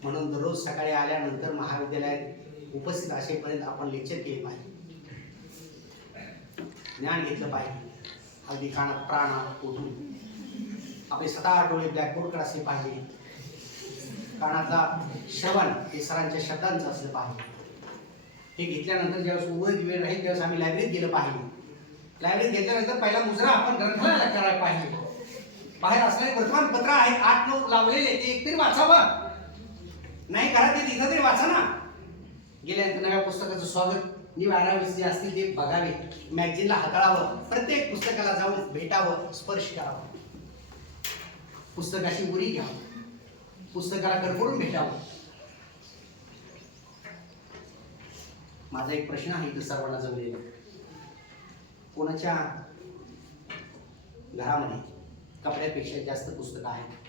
म्हणून दररोज सकाळी आल्यानंतर महाविद्यालयात उपस्थित असेपर्यंत आपण लेक्चर केले पाहिजे, ज्ञान घेतलं पाहिजे. अगदी कानात प्राणात ओतून आपले 7-8 डोळे ब्लॅकबोर्डकडे असले पाहिजे. कानातला श्रवण हे सरांच्या शब्दांचं असलं पाहिजे. हे घेतल्यानंतर ज्यावेळेस उर्वरित वेळ राहील त्यावेळेस आम्ही लायब्ररीत गेलं पाहिजे. लायब्ररीत घेतल्यानंतर पहिला मुजरा आपण ग्रंथालयाला करायला पाहिजे. बाहेर असणारे वर्तमानपत्र आहेत 8-9 लावलेले, ते एकतरी वाचावं. नाही घरात ते तिथं तरी वाचा ना. गेल्यानंतर नव्या पुस्तकाचं स्वागत न्यू अरायव्हल्स जे असतील ते बघावे, मॅगझिनला हाताळावं, प्रत्येक पुस्तकाला जाऊन भेटावं, स्पर्श करावं, पुस्तकाची उरी घ्यावं, पुस्तकाला करकरून भेटावं. माझा एक प्रश्न आहे इथं सर्वांना जमलेला. कोणाच्या घरामध्ये कपड्यापेक्षा जास्त पुस्तकं आहेत?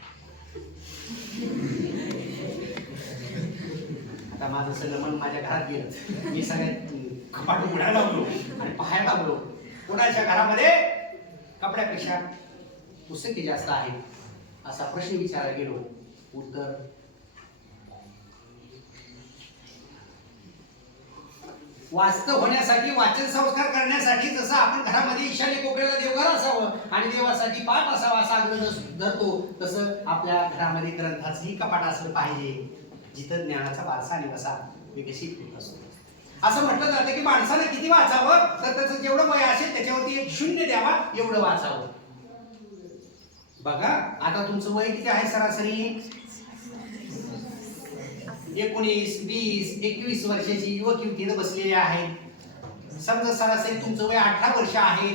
आता माझं सगळं मन माझ्या घरात गेलं. मी सगळ्यात कपाट उघडायला लागलो आणि पाहायला लागलो कोणाच्या घरामध्ये कपड्यापेक्षा पुस्तके जास्त आहेत. असा प्रश्न विचारायला गेलो. उत्तर वास्तव होण्यासाठी, वाचन संस्कार करण्यासाठी जसं आपण घरामध्ये ईशान्य कोपऱ्याला देवघर असावं आणि देवासाठी पाठ असावा असा आग्रह धरतो, तसं आपल्या घरामध्ये ग्रंथाचंही कपाट असलं पाहिजे जिथं ज्ञानाचा वारसा आणि वसा विकसित होत असतो. असं म्हटलं जातं की माणसानं किती वाचावं, तर त्याचं जेवढं वय असेल त्याच्यावरती एक 0 द्यावा, एवढं वाचावं. बघा आता तुमचं वय किती आहे? सरासरी 19, 20, 21 वर्षाची युवक युवतीनं बसलेले आहेत. समजा सरासरी तुमचं वय 18 वर्ष आहे.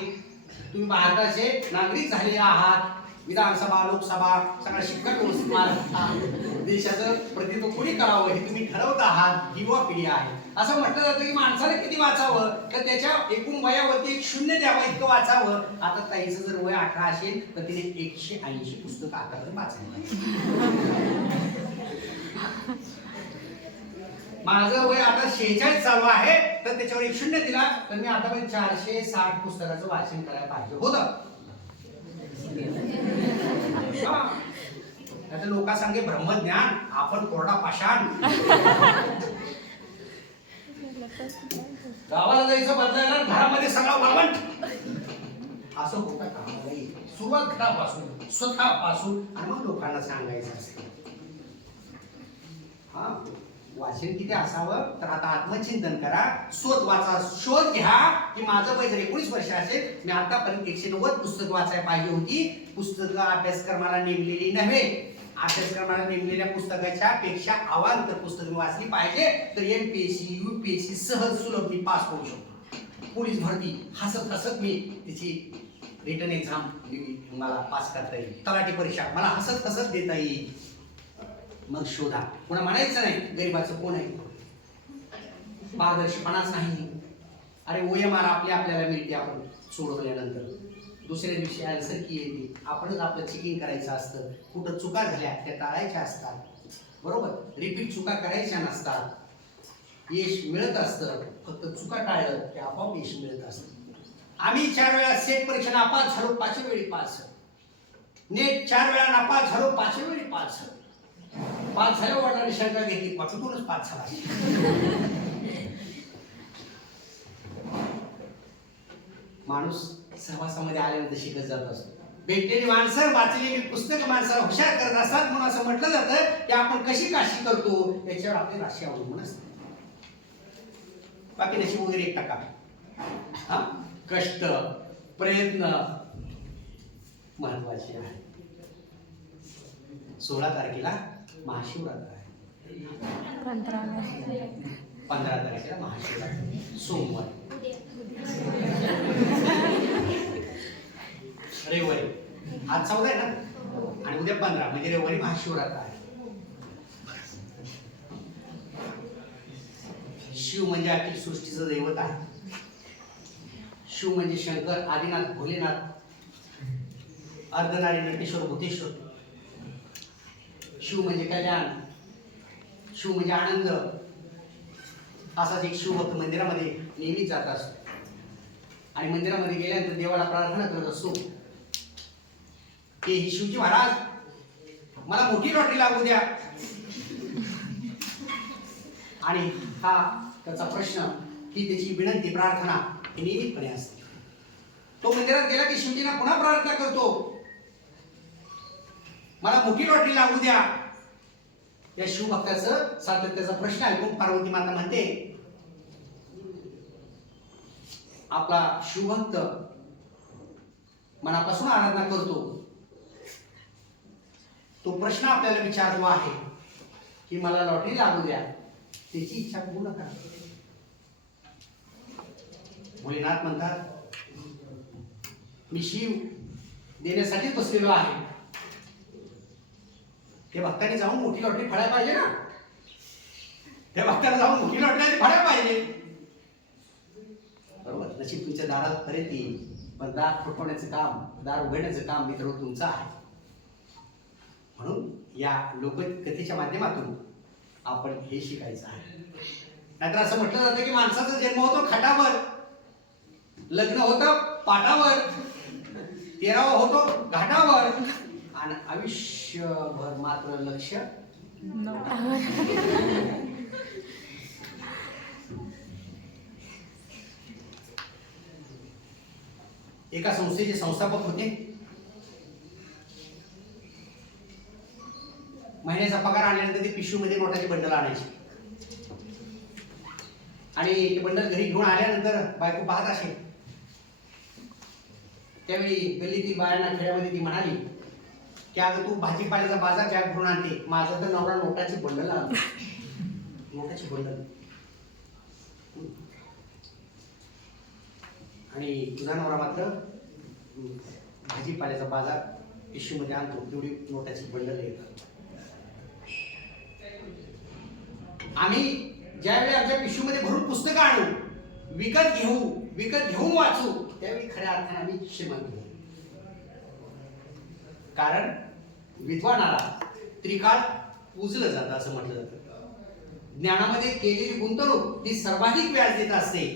तुम्ही भारताचे नागरिक झालेले आहात. विधानसभा, लोकसभा सगळा शिक्षण व्यवस्थित मार्ग देशाचं प्रतिनिधित्व कोणी करावं हे तुम्ही ठरवत आहात. ही युवा पिढी आहे. असं म्हटलं जातं की माणसानं किती वाचावं, तर त्याच्या एकूण वयावरती एक 0 द्यावं, इतकं वाचावं. आता ताईचं जर वय 18 असेल तर तिने 180 पुस्तकं आतापर्यंत वाचली. माझं वय आता 46 चालू आहे, तर त्याच्यावर एक 0 दिला तर मी आतापर्यंत 460 पुस्तकाचं वाचन करायला पाहिजे होतं. आता लोक सांगे ब्रह्मज्ञान, आपण कोरडा पाषाण. गावाला जायचं बदलायला, घरामध्ये सगळा वावंट. असं होतं का? सुरुवात घरापासून, स्वतःपासून, आणि मग लोकांना सांगायचं असतं. हा वाचन किती असावं, तर आता आत्मचिंतन करा, शोध वाचा, शोध घ्या की माझं वय जर 19 वर्ष असेल, मी आतापर्यंत 190 पुस्तक वाचायला पाहिजे होती. पुस्तकं अभ्यासक्रमाला नेमलेली नव्हे, अभ्यासक्रमाला नेमलेल्या पुस्तकाच्या पेक्षा अवांतर पुस्तकं वाचली पाहिजे, तर MPSC, UPSC सहज सुलभ मी पास करू शकतो. पोलीस भरती हसत हसत मी तिची रिटर्न एक्झाम मला पास करता येईल. तलाठी परीक्षा मला हसत हसत देता येईल. मग शोधा. कोणा म्हणायचं नाही गरीबाचं कोण आहे, पारदर्शीपणाच नाही. अरे OMR आपल्याला मिळते, आपण सोडवल्यानंतर दुसऱ्या दिवशी आन्सर की येते. आपणच आपलं चेकिंग करायचं असतं. कुठं चुका झाल्या त्या टाळायच्या असतात, बरोबर. रिपीट चुका करायच्या नसतात. यश मिळत असतं, फक्त चुका टाळलं की आपोआप यश मिळत असतं. आम्ही 4 वेळा सेट परीक्षा नापास झालो, 5व्या वेळी पास. नेट 4 वेळा नापास झालो, 5व्या वेळी पास. पाच झाल्या वडिलांनी शंका घेतली, 5तूनच पास झाला. माणूस सहवासामध्ये आल्यानंतर शिकत जात असतो. भेटलेली माणसं, वाचलेली पुस्तक माणसाला हुशार करत असतात. म्हणून असं म्हटलं जातं की आपण कशी काशी करतो याच्यावर आपली राशी अवलंबून असते. बाकी नशीब वगैरे 1%. कष्ट, प्रयत्न महत्वाचे आहे. 16 तारखेला महाशिवरात्र आहे. 15 तारखेला महाशिवरात्र सोमवार, रविवारी. आज 14 आहे ना, आणि उद्या 15 म्हणजे रविवारी महाशिवरात्र आहे. शिव म्हणजे अखिल सृष्टीचं दैवत आहे. शिव म्हणजे शंकर, आदिनाथ, भोलेनाथ, अर्धनारी, नटेश्वर, भूतेश्वर. शिव म्हणजे कल्याण, शिव म्हणजे आनंद. असाच एक शिवभक्त मंदिरामध्ये नेहमीच जात असतो आणि मंदिरामध्ये गेल्यानंतर देवाला प्रार्थना करत असतो की ही शिवजी महाराज मला मोठी लॉटरी लागू द्या. आणि हा त्याचा प्रश्न, ही त्याची विनंती, प्रार्थना ही नियमितपणे असते. तो मंदिरात गेला की शिवजींना पुन्हा प्रार्थना करतो, मला मोठी लॉटरी लागू द्या. या शिवभक्ताचं सातत्याचा प्रश्न ऐकून पार्वती माता म्हणते, आपला शिवभक्त मनापासून आराधना करतो, तो प्रश्न आपल्याला विचारतो आहे की मला लॉटरी लागू द्या, त्याची इच्छा पूर्ण करा. भोलेनाथ म्हणतात, मी शिव देण्यासाठीच बसलेलो आहे. त्या भक्ताने जाऊन मोठी लॉटरी फळायला पाहिजे ना, त्या भक्ताला जाऊन मोठी लॉटरी फळायला पाहिजे. बरोबर, नशीब तुमच्या दारापर्यंत येईल, पण दार ठोकवण्याचं काम, दार उघडण्याचं काम मित्र तुमचं आहे. म्हणून या लोककथेच्या माध्यमातून आपण हे शिकायचं आहे. नाहीतर असं म्हटलं जातं की माणसाचा जन्म होतो खाटावर, लग्न होतं पाटावर, 13वा होतो घाटावर, आणि आयुष्यभर मात्र लक्ष एका संस्थेचे संस्थापक होते. महिन्याचा पगार आणल्यानंतर ते पिशवीमध्ये नोटाचे बंडल आणायचे आणि ते बंडल घरी घेऊन आल्यानंतर बायको पाहत असे. त्यावेळी गल्लीतील बायांना, खेड्यामध्ये ती म्हणाली की अगं तू भाजीपाल्याचा बाजार बॅग भरून आणते, माझा तर नवरा नोटाची बंडल आणतो. नोटाची बंडल आणि तुझा नवरा मात्र भाजीपाल्याचा बाजार पिशवीमध्ये आणतो, तेवढी नोटाची बंडल येतात. आम्ही ज्यावेळी आमच्या पिशवीमध्ये भरून पुस्तकं आणू, विकत घेऊन वाचू, त्यावेळी खऱ्या अर्थाने आम्ही श्रीमंत होऊ. कारण विद्वानाला त्रिकाळ पूजलं जातं असं म्हटलं जातं. ज्ञानामध्ये केलेली गुंतवणूक ही सर्वाधिक व्याज देत असते.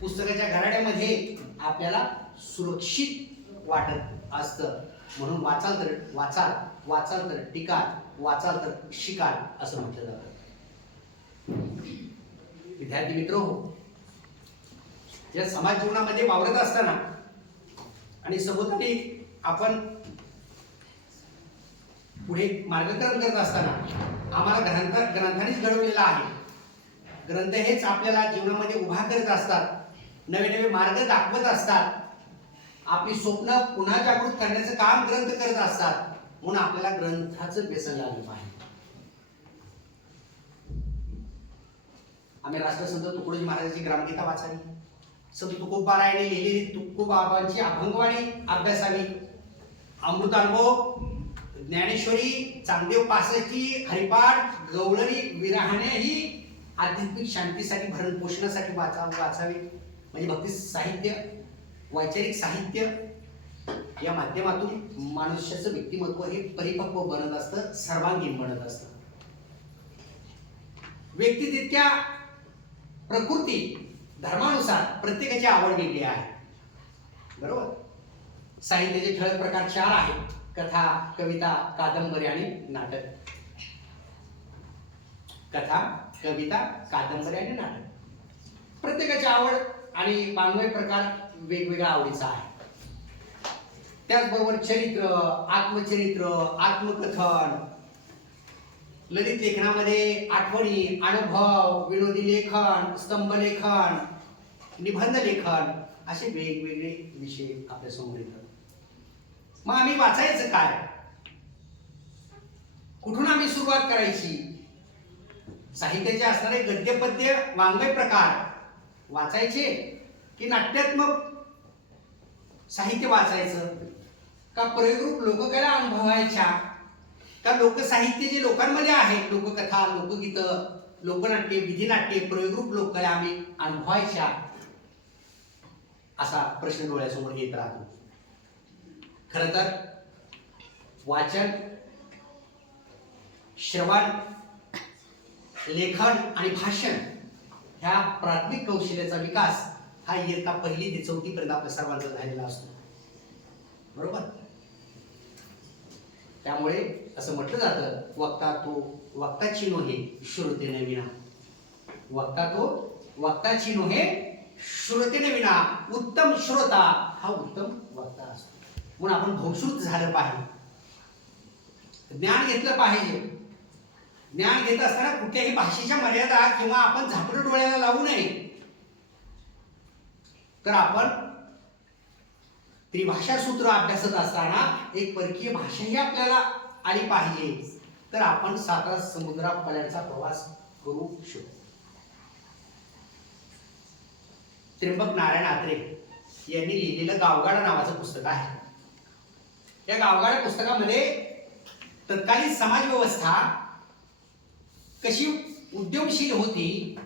पुस्तकाच्या घराड्यामध्ये आपल्याला सुरक्षित वाटत असतं. म्हणून वाचाल तर टिकाल, वाचाल तर शिकाल असं म्हटलं जातं. विद्यार्थी मित्र हो, या समाज जीवनामध्ये वावरत असताना आणि सभोवताली आपण पुढे मार्गक्रमण करत असताना आम्हाला ग्रंथानेच घडवलेला आहे. ग्रंथ हेच आपल्याला जीवनामध्ये उभा करत असतात, नवे नवे मार्ग दाखवत असतात, आपली स्वप्न पुन्हा जागृत करण्याचं काम ग्रंथ करत असतात. म्हणून आपल्याला ग्रंथाचं व्यसन लागलं पाहिजे. आम्ही राष्ट्रसंत तुकडोजी महाराजांची ग्रामगीता वाचावी, संत तुकोबारायाने लिहिलेली तुकोबाबांची अभंगवाणी अभ्यासावी, अमृतानुभव, ज्ञानेश्वरी, चांगदेव पासष्टी, हरिपाठ, गवळणी, विरहाणे ही आध्यात्मिक शांतीसाठी, भरण पोषणासाठी वाचावी. म्हणजे भक्ती साहित्य, वैचारिक साहित्य या माध्यमातून मनुष्याचं व्यक्तिमत्व हे परिपक्व बनत असतं, सर्वांगीण बनत असतं. व्यक्ती तितक्या प्रकृती धर्मानुसार प्रत्येकाची आवड वेगळी आहे. बरोबर. साहित्याचे ठळक प्रकार 4 आहेत: कथा, कविता, कादंबरी आणि नाटक. कथा, कविता, कादंबरी आणि नाटक. प्रत्येकाची आवड आणि वाङ्मय प्रकार वेगवेगळ्या आवडीचा आहे. त्याचबरोबर चरित्र, आत्मचरित्र, आत्मकथन, ललित लेखनामध्ये आठवणी, अनुभव, विनोदी लेखन, स्तंभलेखन, निबंध लेखन असे वेगवेगळे विषय आपल्या समोर येतात. मग आम्ही वाचायचं काय? कुठून आम्ही सुरुवात करायची? साहित्याचे असणारे गद्य पद्य वाङ्मय प्रकार वाचायचे की नाट्यात्मक साहित्य वाचायचं, का प्रयोगरूप लोककला अनुभवायच्या, का लोकसाहित्य जे लोकांमध्ये आहे, लोककथा, लोकगीतं, लोकनाट्य, विधिनाट्य, प्रयोगरूप लोककला आम्ही अनुभवायच्या, असा प्रश्न डोळ्यासमोर येत राहतो. खर तर वाचन, श्रवण, लेखन आणि भाषण ह्या प्राथमिक कौशल्याचा विकास हा इयत्ता 1ली ते 4थी पर्यंत आपल्या सर्वांचा झालेला असतो, बरोबर. त्यामुळे असं म्हटलं जातं, वक्ता तो वक्ताची नोहे श्रोतेने विना. वक्ता तो वक्ताची नोहे श्रोतेने विना. उत्तम श्रोता हा उत्तम वक्ता असतो. म्हणून आपण बहुश्रुत झालं पाहिजे, ज्ञान घेतलं पाहिजे. ज्ञान घेत असताना कुठल्याही भाषेच्या मर्यादा किंवा आपण झापडं डोळ्याला लावू नये. तर आपण त्रिभाषा सूत्र अभ्यासत असताना एक परकीय भाषाही आपल्याला आली पाहिजे, तर आपण सातारा समुद्रापर्यंतचा प्रवास करू शकतो. त्र्यंबक नारायण आत्रे यांनी लिहिलेलं गावगाडा नावाचं पुस्तक आहे. या गावगाडा पुस्तकामध्ये तत्कालीन समाज व्यवस्था कशी उद्यमशील होती,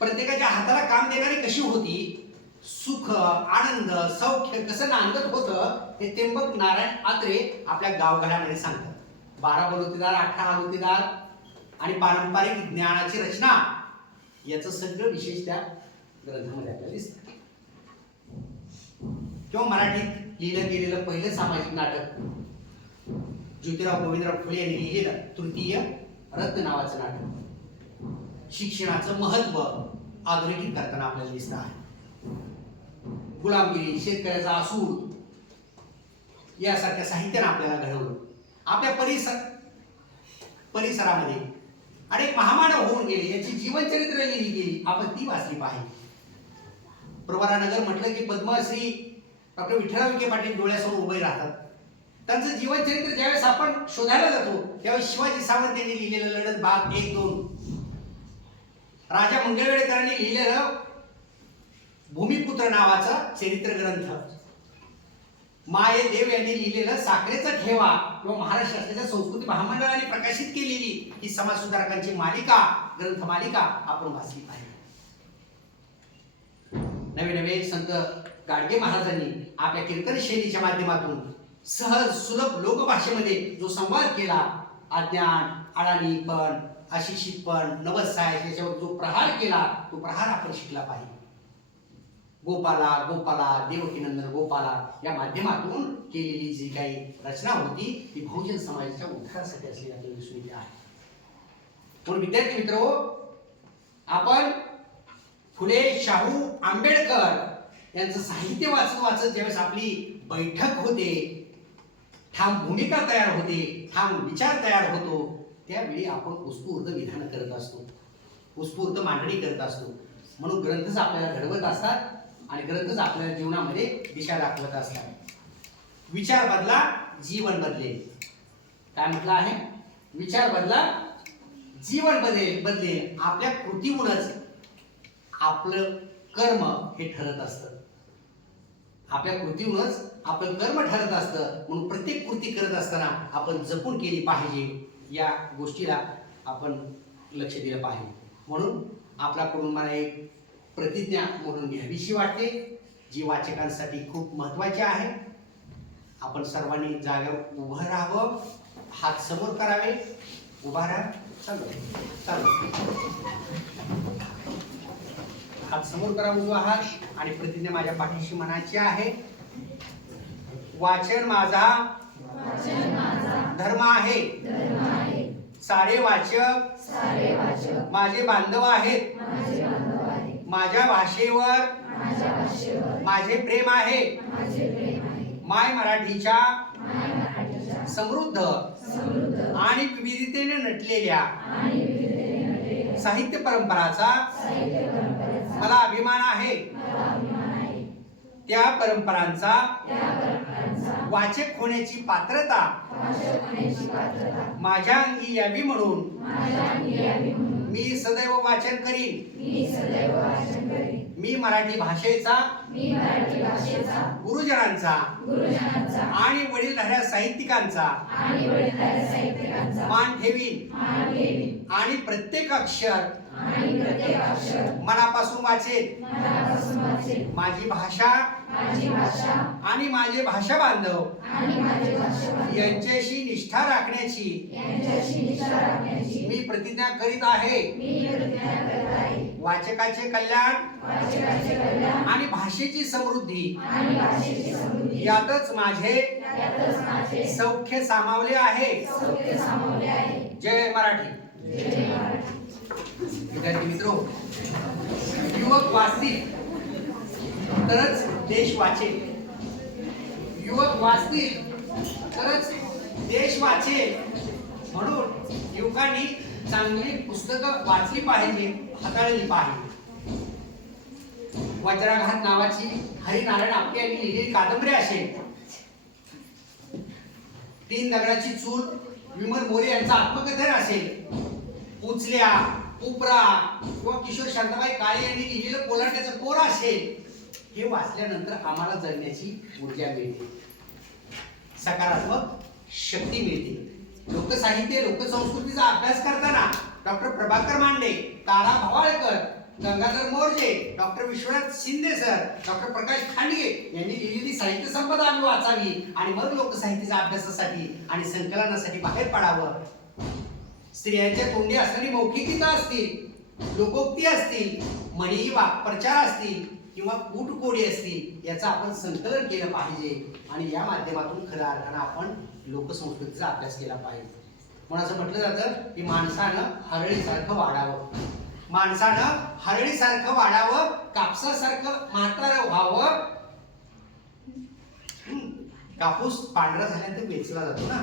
प्रत्येकाच्या हाताला काम देणारी कशी होती, सुख, आनंद, सौख्य कसं नांदत होतं, हे त्र्यंबक नारायण आत्रे आपल्या गावगाड्यामध्ये सांगतात. 12 बलुतेदार, 18 आलुतेदार आणि पारंपरिक ज्ञानाची रचना याचं सगळं विशेष त्या ग्रंथामध्ये आपल्याला दिसतं. किंवा मराठीत लिहिलं गेलेलं पहिलं सामाजिक नाटक ज्योतिराव गोविंदराव फुले यांनी लिहिलेलं तृतीय रत्न नावाचं नाटक शिक्षणाचं महत्व अधोरेखित करताना आपल्याला दिसतं आहे. गुलामगिरी, शेतकऱ्याचा असूड यासारख्या साहित्यानं आपल्याला घडवलं. आपल्या परिसरामध्ये अनेक महामानव होऊन गेले, याची जीवनचरित्र लिहिली गेली, आपण ती वाचली पाहिजे. प्रवरानगर म्हटलं की पद्मश्री डॉक्टर विठ्ठलराव विखे पाटील डोळ्यासमोर उभे राहतात. त्यांचं जीवनचरित्र ज्यावेळेस आपण शोधायला जातो त्यावेळेस शिवाजी सावंत यांनी लिहिलेलं लढत भाग 1-2, राजा मंगळवेळकरांनी लिहिलेलं भूमिपुत्र नावाचा चरित्र ग्रंथ, माये देव यांनी लिहिलेलं साखरेचा ठेवा किंवा महाराष्ट्र शासनाच्या संस्कृती महामंडळाने प्रकाशित केलेली ही समाज सुधारकांची मालिका, ग्रंथ मालिका आपण वाचली पाहिजे. नवे नवे संत गाडगे महाराजांनी आपल्या कीर्तन शैलीच्या माध्यमातून सहज सुलभ लोकभाषेमध्ये जो संवाद केला, अज्ञान, अडाणीपण, अशिक्षितपण, नवसाय याच्यावर जो प्रहार केला, तो प्रहार आपण शिकला पाहिजे. गोपाला गोपाला देवकीनंदन गोपाला या माध्यमातून केलेली जी काही रचना होती ती बहुजन समाजाच्या उद्धारासाठी असलेली आपल्याला दिसून येते आहे. म्हणून विद्यार्थी मित्रहो, आपण फुले, शाहू, आंबेडकर यांचं साहित्य वाचत वाचत ज्यावेळेस आपली बैठक होते, ठाम भूमिका तयार होते, ठाम विचार तयार होतो, त्यावेळी आपण उत्स्फूर्त विधान करत असतो, उत्स्फूर्त मांडणी करत असतो. म्हणून ग्रंथच आपल्याला घडवत असतात आणि ग्रंथच आपल्या जीवनामध्ये दिशा दाखवत असतात. विचार बदला, जीवन बदलेल. काय म्हटलं आहे? विचार बदला, जीवन बदलेल. आपल्या कृतीमुळेच आपलं कर्म हे ठरत असतं. आपल्या कृतीमुळेच आपलं कर्म ठरत असतं. म्हणून प्रत्येक कृती करत असताना आपण जपून केली पाहिजे, या गोष्टीला आपण लक्ष दिलं पाहिजे. म्हणून आपल्याकडून मला एक प्रतिज्ञा म्हणून घ्यावीशी वाटते, जी वाचकांसाठी खूप महत्त्वाची आहे. आपण सर्वांनी जागेवर उभं राहावं, हात समोर करावे. उभा राहा, चालू हात समोर करा, उजवा हात, आणि प्रतिज्ञा माझ्या पाठीशी म्हणायची आहे. वाचन माझा धर्म आहे. सारे वाचक माझे बांधव आहेत. माझ्या भाषेवर माझे प्रेम आहे. माय मराठीच्या समृद्ध आणि विविधतेने नटलेल्या साहित्य परंपराचा मला अभिमान आहे. त्या परंपरांचा वाचक होण्याची पात्रता माझ्या अंगी यावी म्हणून मी सदैव वाचन करीन. मी मराठी भाषेचा गुरुजनांचा आणि वडीलधाऱ्या साहित्यिकांचा मान ठेवीन आणि प्रत्येक अक्षर मनापासून वाचेन. माझी भाषा आणि माझे भाषा बांधव यांच्याशी निष्ठा राखण्याची मी प्रतिज्ञा करीत आहे. वाचकाचे कल्याण आणि भाषेची समृद्धी यातच माझे सौख्य सामावले आहे. जय मराठी. विद्यार्थी मित्रो, युवक वाचतील तरच देश वाचेल. युवक वाचतील तरच देश वाचेल. म्हणून युवकांनी चांगली पुस्तकं वाचली पाहिजे, हाताळली पाहिजे. वज्राघात नावाची हरिनारायण आपटे यांनी लिहिलेली कादंबरी असेल, तीन दगडाची चूल विमल मोरे यांचा आत्मकथन असेल, उचल्या उपरा किंवा किशोर शांताबाई काळे यांनी लिहिलेलं कोलाट्याचं पोर असेल, हे वाचल्यानंतर आम्हाला जगण्याची ऊर्जा मिळते, सकारात्मक शक्ती मिळते. लोकसाहित्य लोकसंस्कृतीचा अभ्यास करताना doctor Prabhakar Mande, Tara Bhavalkar, Gangadhar Morje, doctor Vishwanath Shinde sir, doctor Prakash Khandge यांनी लिहिलेली साहित्य संपदा आम्ही वाचावी आणि मग लोकसाहित्याच्या अभ्यासासाठी आणि संकलनासाठी बाहेर पडावं. स्त्रियांच्या तोंडी असणारी मौखिक गीतं असतील, लोकोक्ती असतील, म्हणी वाक्प्रचार असतील किंवा कूटकोडी असतील, याचं आपण संकलन केलं पाहिजे आणि या माध्यमातून खऱ्या अर्थानं आपण लोकसंस्कृतीचा अभ्यास केला पाहिजे. म्हणून असं म्हटलं जातं की माणसानं हरळीसारखं वाढावं, माणसानं हरळीसारखं वाढावं, कापसासारखं म्हातारं व्हावं. कापूस पांढरा झाल्यानंतर वेचला जातो ना,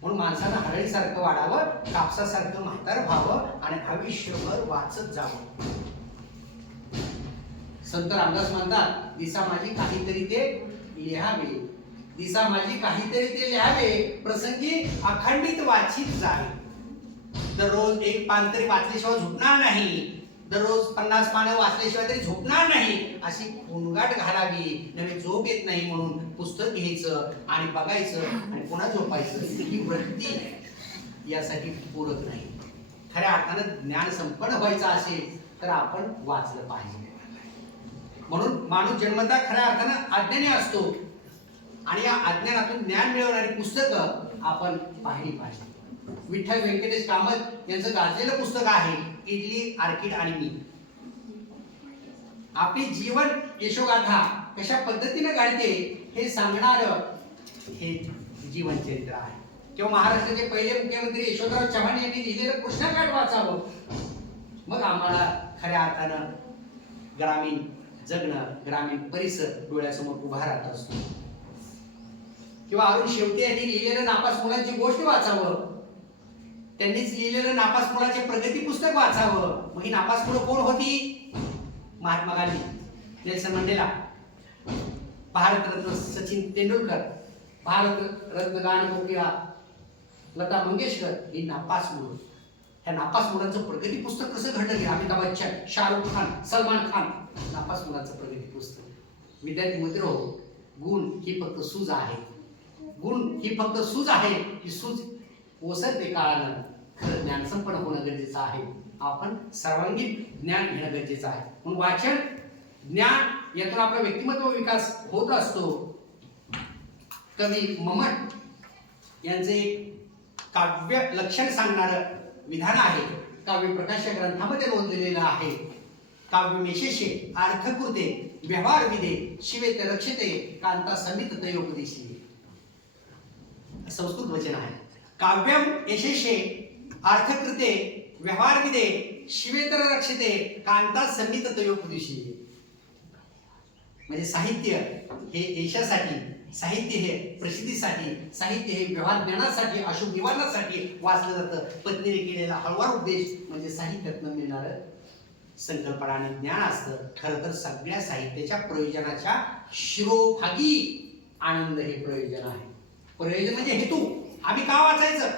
म्हणून माणसानं हरळीसारखं वाढावं, कापसासारखं म्हातारं व्हावं आणि आयुष्यभर वाचत जावं. संत रामदास म्हणतात, दिसा माझी काहीतरी ते लिहावे, दिसा माझी काहीतरी ते लिहावे, प्रसंगी अखंडित वाचित जावे. दररोज एक पान तरी वाचल्याशिवाय झोपणार नाही, दररोज 50 पानं वाचल्याशिवाय तरी झोपणार नाही, अशी गोंगाट घालावी. नवे झोप येत नाही म्हणून पुस्तक घ्यायचं आणि बघायचं आणि पुन्हा झोपायचं, ही वृत्ती यासाठी पूरक नाही. खऱ्या अर्थानं ज्ञान संपन्न व्हायचं असेल तर आपण वाचलं पाहिजे. म्हणून माणूस जन्मतः खऱ्या अर्थानं अज्ञानी असतो आणि या अज्ञानातून ज्ञान मिळवणारी पुस्तकं आपण पाहिली पाहिजे. विठ्ठल व्यंकटेश कामत यांचं गाजलेलं पुस्तक आहे इडली, आर्किड आणि मी. आपली जीवन यशोगाथा कशा पद्धतीने घडते हे सांगणारं हे जीवन चरित्र आहे. किंवा महाराष्ट्राचे पहिले मुख्यमंत्री यशवंतराव चव्हाण यांनी लिहिलेलं कृष्णकाठ वाचावं, मग आम्हाला खऱ्या अर्थानं ग्रामीण जगणं, ग्रामीण परिसर डोळ्यासमोर उभा राहत असतो. किंवा अरुण शेवटे यांनी लिहिलेलं नापास मुलांची गोष्ट वाचावं, त्यांनीच लिहिलेलं नापास मुलाचे प्रगती पुस्तक वाचावं. मग ही नापास मुलं कोण होती? महात्मा गांधी, नेल्सन मंडेला, भारतरत्न सचिन तेंडुलकर, भारतरत्न गानकोकिळा लता मंगेशकर, ही नापास मुलं. ह्या नापास मुलांचं प्रगती पुस्तक कसं घडलं की अमिताभ बच्चन, शाहरुख खान, सलमान खान, नापास मुलांचं प्रगती पुस्तक. विद्यार्थी मित्र हो, गुण ही फक्त सूज आहे, गुण ही फक्त सूज आहे. ही सूज ओसरते काळानं. खरं ज्ञान संपन्न होणं गरजेचं आहे. आपण सर्वांगीण ज्ञान घेणं गरजेचं आहे. म्हणून वाचन, ज्ञान यातून आपला व्यक्तिमत्व विकास होत असतो. कवी मम्मट यांचे एक काव्य लक्षण सांगणारं विधान आहे, काव्य प्रकाश या ग्रंथामध्ये नोंदलेलं आहे. काव्यमेशेषे अर्थकृते व्यवहार विदे शिवेत रक्षते कांता समित तयोपदेशी. संस्कृत वचन आहे. काव्यम यशेषे अर्थकृते व्यवहार विदे शिवेतर रक्षते कांता समित तयोपदेशी. म्हणजे साहित्य हे यशासाठी, साहित्य हे प्रसिद्धीसाठी, साहित्य हे व्यवहार ज्ञानासाठी, अशुभ निवारणासाठी वाचलं जातं. पत्नीने केलेला हळवा उपदेश म्हणजे साहित्यातनं मिळणारं संकल्पना आणि ज्ञान असतं. खरं तर सगळ्या साहित्याच्या प्रयोजनाच्या शिरोभागी आनंद हे प्रयोजन आहे. प्रयोजन म्हणजे हेतू, आम्ही का वाचायचं,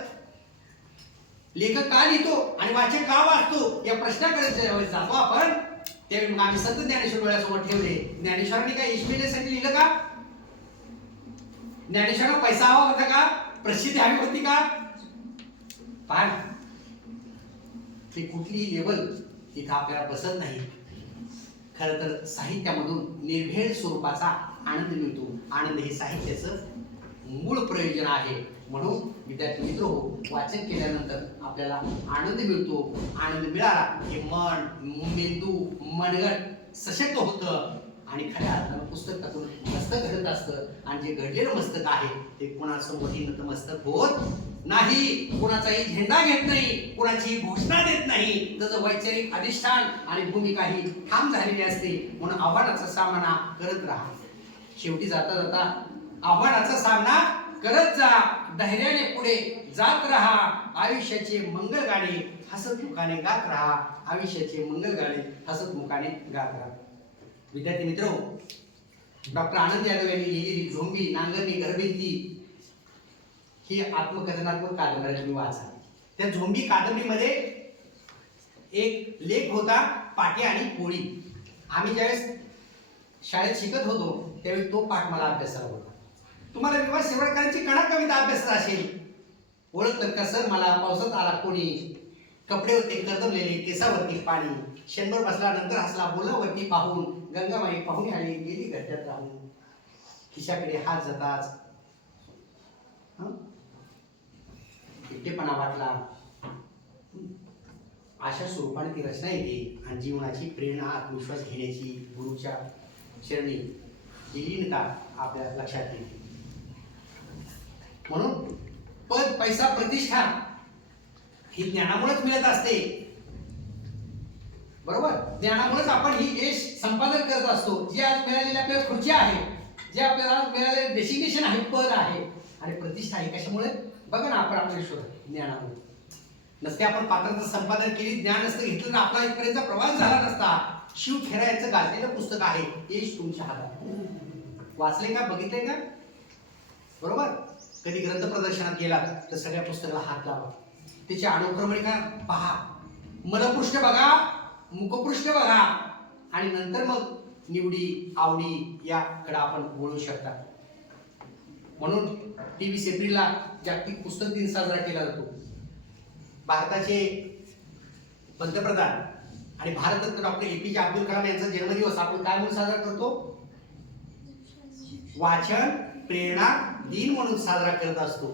लेखक का लिहितो आणि वाचक का वाचतो या प्रश्नाकडे ज्यावेळेस जातो आपण, त्यावेळी मग आम्ही संत ज्ञानेश्वर डोळ्यासमोर ठेवले. ज्ञानेश्वरांनी काय ईश्वरीसाठी लिहिलं का? ज्ञानेश्वरांना पैसा हवा होता का? प्रसिद्धी हवी होती का? पहा ना, ते कुठलीही लेवल इथं आपल्याला बसत नाही. खरं तर साहित्यामधून निर्भेळ स्वरूपाचा आनंद मिळतो. आनंद हे साहित्याचं मूळ प्रयोजन आहे. म्हणून विद्यार्थी मित्र हो, वाचन केल्यानंतर आपल्याला आनंद मिळतो. आनंद मिळाला की मन, मेंदू, मनगट सशक्त होतं आणि खऱ्या अर्थानं पुस्तकातून मस्तक घडत असतं. आणि जे घडलेलं मस्तक आहे ते कोणासमोरही नतमस्तक होत नाही, कोणाचाही झेंडा घेत नाही, कोणाची घोषणा देत नाही. त्याचं वैचारिक अधिष्ठान आणि भूमिकाही ठाम झालेली असते. म्हणून आव्हानाचा सामना करत राहा. शेवटी जाता जाता आव्हानाचा सामना करत जा, धैर्याने पुढे जात राहा. आयुष्याचे मंगल गाणे हसत मुखाने गात राहा. आयुष्याचे मंगल गाणे हसत मुखाने गात राहा. विद्यार्थी मित्र, डॉक्टर आनंद यादव यांनी लिहिलेली झोंबी, नांगरणी, घरभिंती ही आत्मकथनात्मक कादंबरी तुम्ही वाचा. त्या झोंबी कादंबरीमध्ये एक लेख होता, पाटी आणि पोळी. आम्ही ज्यावेळेस शाळेत शिकत होतो त्यावेळी तो पाठ मला अभ्यासाला होता. तुम्हाला विवा शिवडकरांची कणा कविता अभ्यासत असेल. ओळखलं का सर मला, पावसात आला कोणी, कपडे होते कर्दमलेले, केसावरती पाणी, क्षणभर बसला नंतर हसला, बोलावरती पाहून, गंगामाई पाहुणे आली, गेली घरट्यात राहून, खिशाकडे हात जाताच एकटेपणा वाटला. अशा स्वरूपाने ती रचना येते आणि जीवनाची प्रेरणा, आत्मविश्वास घेण्याची गुरुच्या चरणी ही लीनता आपल्या लक्षात येते. म्हणून पद, पैसा, प्रतिष्ठा ही ज्ञानामुळेच मिळत असते. बरोबर, ज्ञानामुळेच आपण ही यश संपादन करत असतो. जे आज मिळालेली आपल्याला खुर्ची आहे, जे आपल्याला आज मिळालेले डेसिग्नेशन आहे, पद आहे आणि प्रतिष्ठा आहे, कशामुळे? बघा ना, आपण आपल्या शोध ज्ञानामुळे. नसते आपण पात्रता संपादन केली, ज्ञान नसतं घेतलं तर आपला इथपर्यंतचा प्रवास झाला नसता. शिव खेरा याचं गाजलेलं पुस्तक आहे, यश तुमच्या हातात. वाचले का, बघितले का? बरोबर, कधी ग्रंथ प्रदर्शनात गेला तर सगळ्या पुस्तकाला हात लावा, त्याची अनुक्रमणिका पहा, मलपृष्ठ बघा, मुखपृष्ठ बघा आणि नंतर मग निवडी, आवडी याकडे आपण वळू शकता. म्हणून 23 एप्रिलला जागतिक पुस्तक दिन साजरा केला जातो. भारताचे पंतप्रधान आणि भारतरत्न डॉक्टर APJ अब्दुल कलाम यांचा जन्मदिवस आपण काय म्हणून साजरा करतो? वाचन प्रेरणा दिन म्हणून साजरा करत असतो.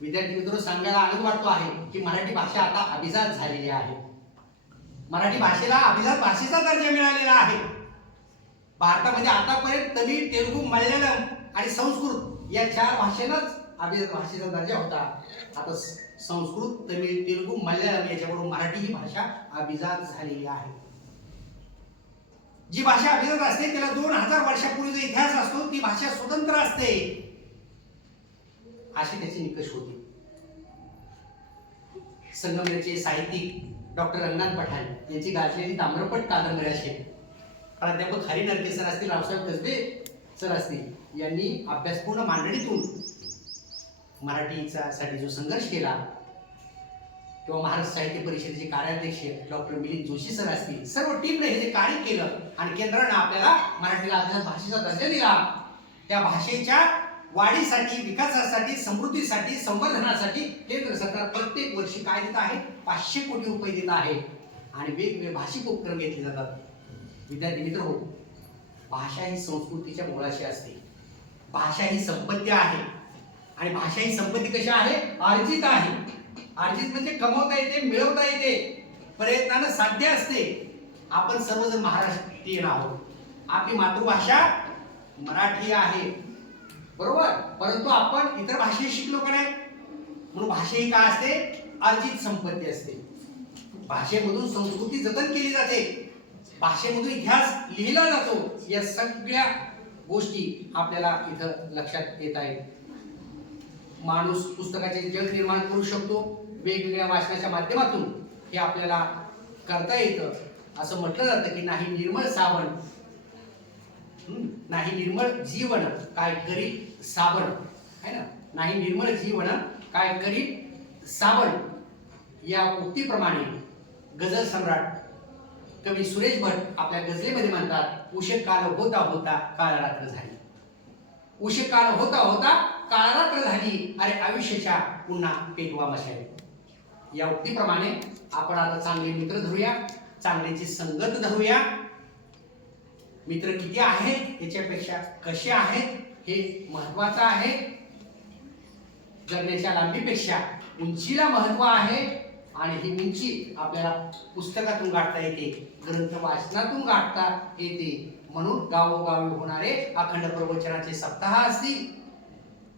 विद्यार्थी मित्रांनो, सांगायला आनंद वाटतो आहे की मराठी भाषा आता अभिजात झालेली आहे. मराठी भाषेला अभिजात भाषेचा दर्जा मिळालेला आहे. भारतामध्ये आतापर्यंत तमिळ, तेलुगू, मल्याळम आणि संस्कृत या 4 भाषेलाच अभिजात भाषेचा दर्जा होता. आता संस्कृत, तमिळ, तेलुगू, मल्याळम याच्याबरोबर मराठी ही भाषा अभिजात झालेली आहे. जी भाषा अभिजात असते त्याला 2000 वर्षापूर्वीचा इतिहास असतो, ती भाषा स्वतंत्र असते, असे त्याचे निकष होते. संगमनेरचे साहित्यिक डॉक्टर रंगनाथ पठाण यांची गाजलेली ताम्रपट कादंबरी असेल, प्राध्यापक हरी नरके सर असतील, रावसाहेब कसबे सर असतील, यांनी अभ्यासपूर्ण मांडणीतून मराठीचा साठी जो संघर्ष केला, किंवा महाराष्ट्र साहित्य परिषदेचे कार्याध्यक्ष डॉक्टर मिलिंद जोशी सर असतील, सर्व टीमने हे जे कार्य केलं आणि केंद्राने आपल्याला मराठीला अभिजात भाषेचा दर्जा दिला. त्या भाषेच्या वाढीसाठी, विकासासाठी, समृद्धीसाठी, संवर्धनासाठी केंद्र सरकार प्रत्येक वर्षी काय देत आहे? 500 कोटी रुपये देत आहे आणि वेगवेगळे भाषिक उपक्रम घेतले जातात. विद्यार्थी मित्र हो, भाषा ही संस्कृतीच्या मुळाशी असते. भाषा ही संपत्ती आहे आणि भाषा ही संपत्ती कशी आहे? अर्जित आहे. अर्जित म्हणजे कमवता येते, मिळवता येते, प्रयत्नानं साध्य असते. आपण सर्वजण महाराष्ट्रीयन आहोत. आपली मातृभाषा मराठी आहे, बरोबर, परंतु आपण इतर भाषा शिकलो का नाही? म्हणून भाषा ही काय असते? अर्जित संपत्ती असते. भाषेमधून संस्कृती जतन केली जाते, भाषेमधून इतिहास लिहिला जातो. या सगळ्या गोष्टी आपल्याला इथं लक्षात येत आहेत. माणूस पुस्तकाचे जग निर्माण करू शकतो वेगवेगळ्या वाचनाच्या माध्यमातून, हे आपल्याला करता येतं. असं म्हटलं जातं की नाही निर्मळ साबण, नाही निर्मळ जीवन काय करी साबण, है ना, नाही निर्मळ जीवन काय करीत सावळ या उक्तीप्रमाणे गझल सम्राट कवी सुरेश भट आपल्या गझलेमध्ये म्हणतात, उशीर काल होता होता काळ रात्र झाली. उशीर काळ होता होता काळ रात्र झाली, अरे आयुष्याच्या पुन्हा पेटवा मशाली. या उक्तीप्रमाणे आपण आता चांगले मित्र धरूया, चांगल्याची संगत धरूया. मित्र किती आहेत याच्यापेक्षा कसे आहेत हे महत्वाचं आहे. जगण्याच्या लांबीपेक्षा उंचीला महत्व आहे आणि ही उंची आपल्याला पुस्तकातून गाठता येते, ग्रंथ वाचनातून गाठता येते. म्हणून गावोगावी होणारे अखंड प्रवचनाचे सप्ताह असतील,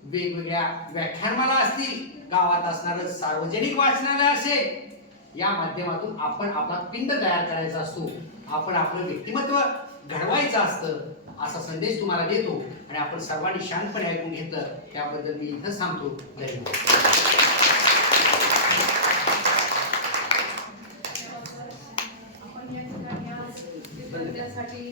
वेगवेगळ्या व्याख्यानमाला असतील, गावात असणारं सार्वजनिक वाचनालय असेल, या माध्यमातून आपण आपला पिंड तयार करायचा असतो, आपण आपलं व्यक्तिमत्व घडवायचं असतं, असा संदेश तुम्हाला देतो. आणि आपण सर्वांनी शांतपणे ऐकून घेतलं त्याबद्दल मी इथं थांबतो. धन्यवाद. आपण या ठिकाणी आज विद्यार्थ्यांसाठी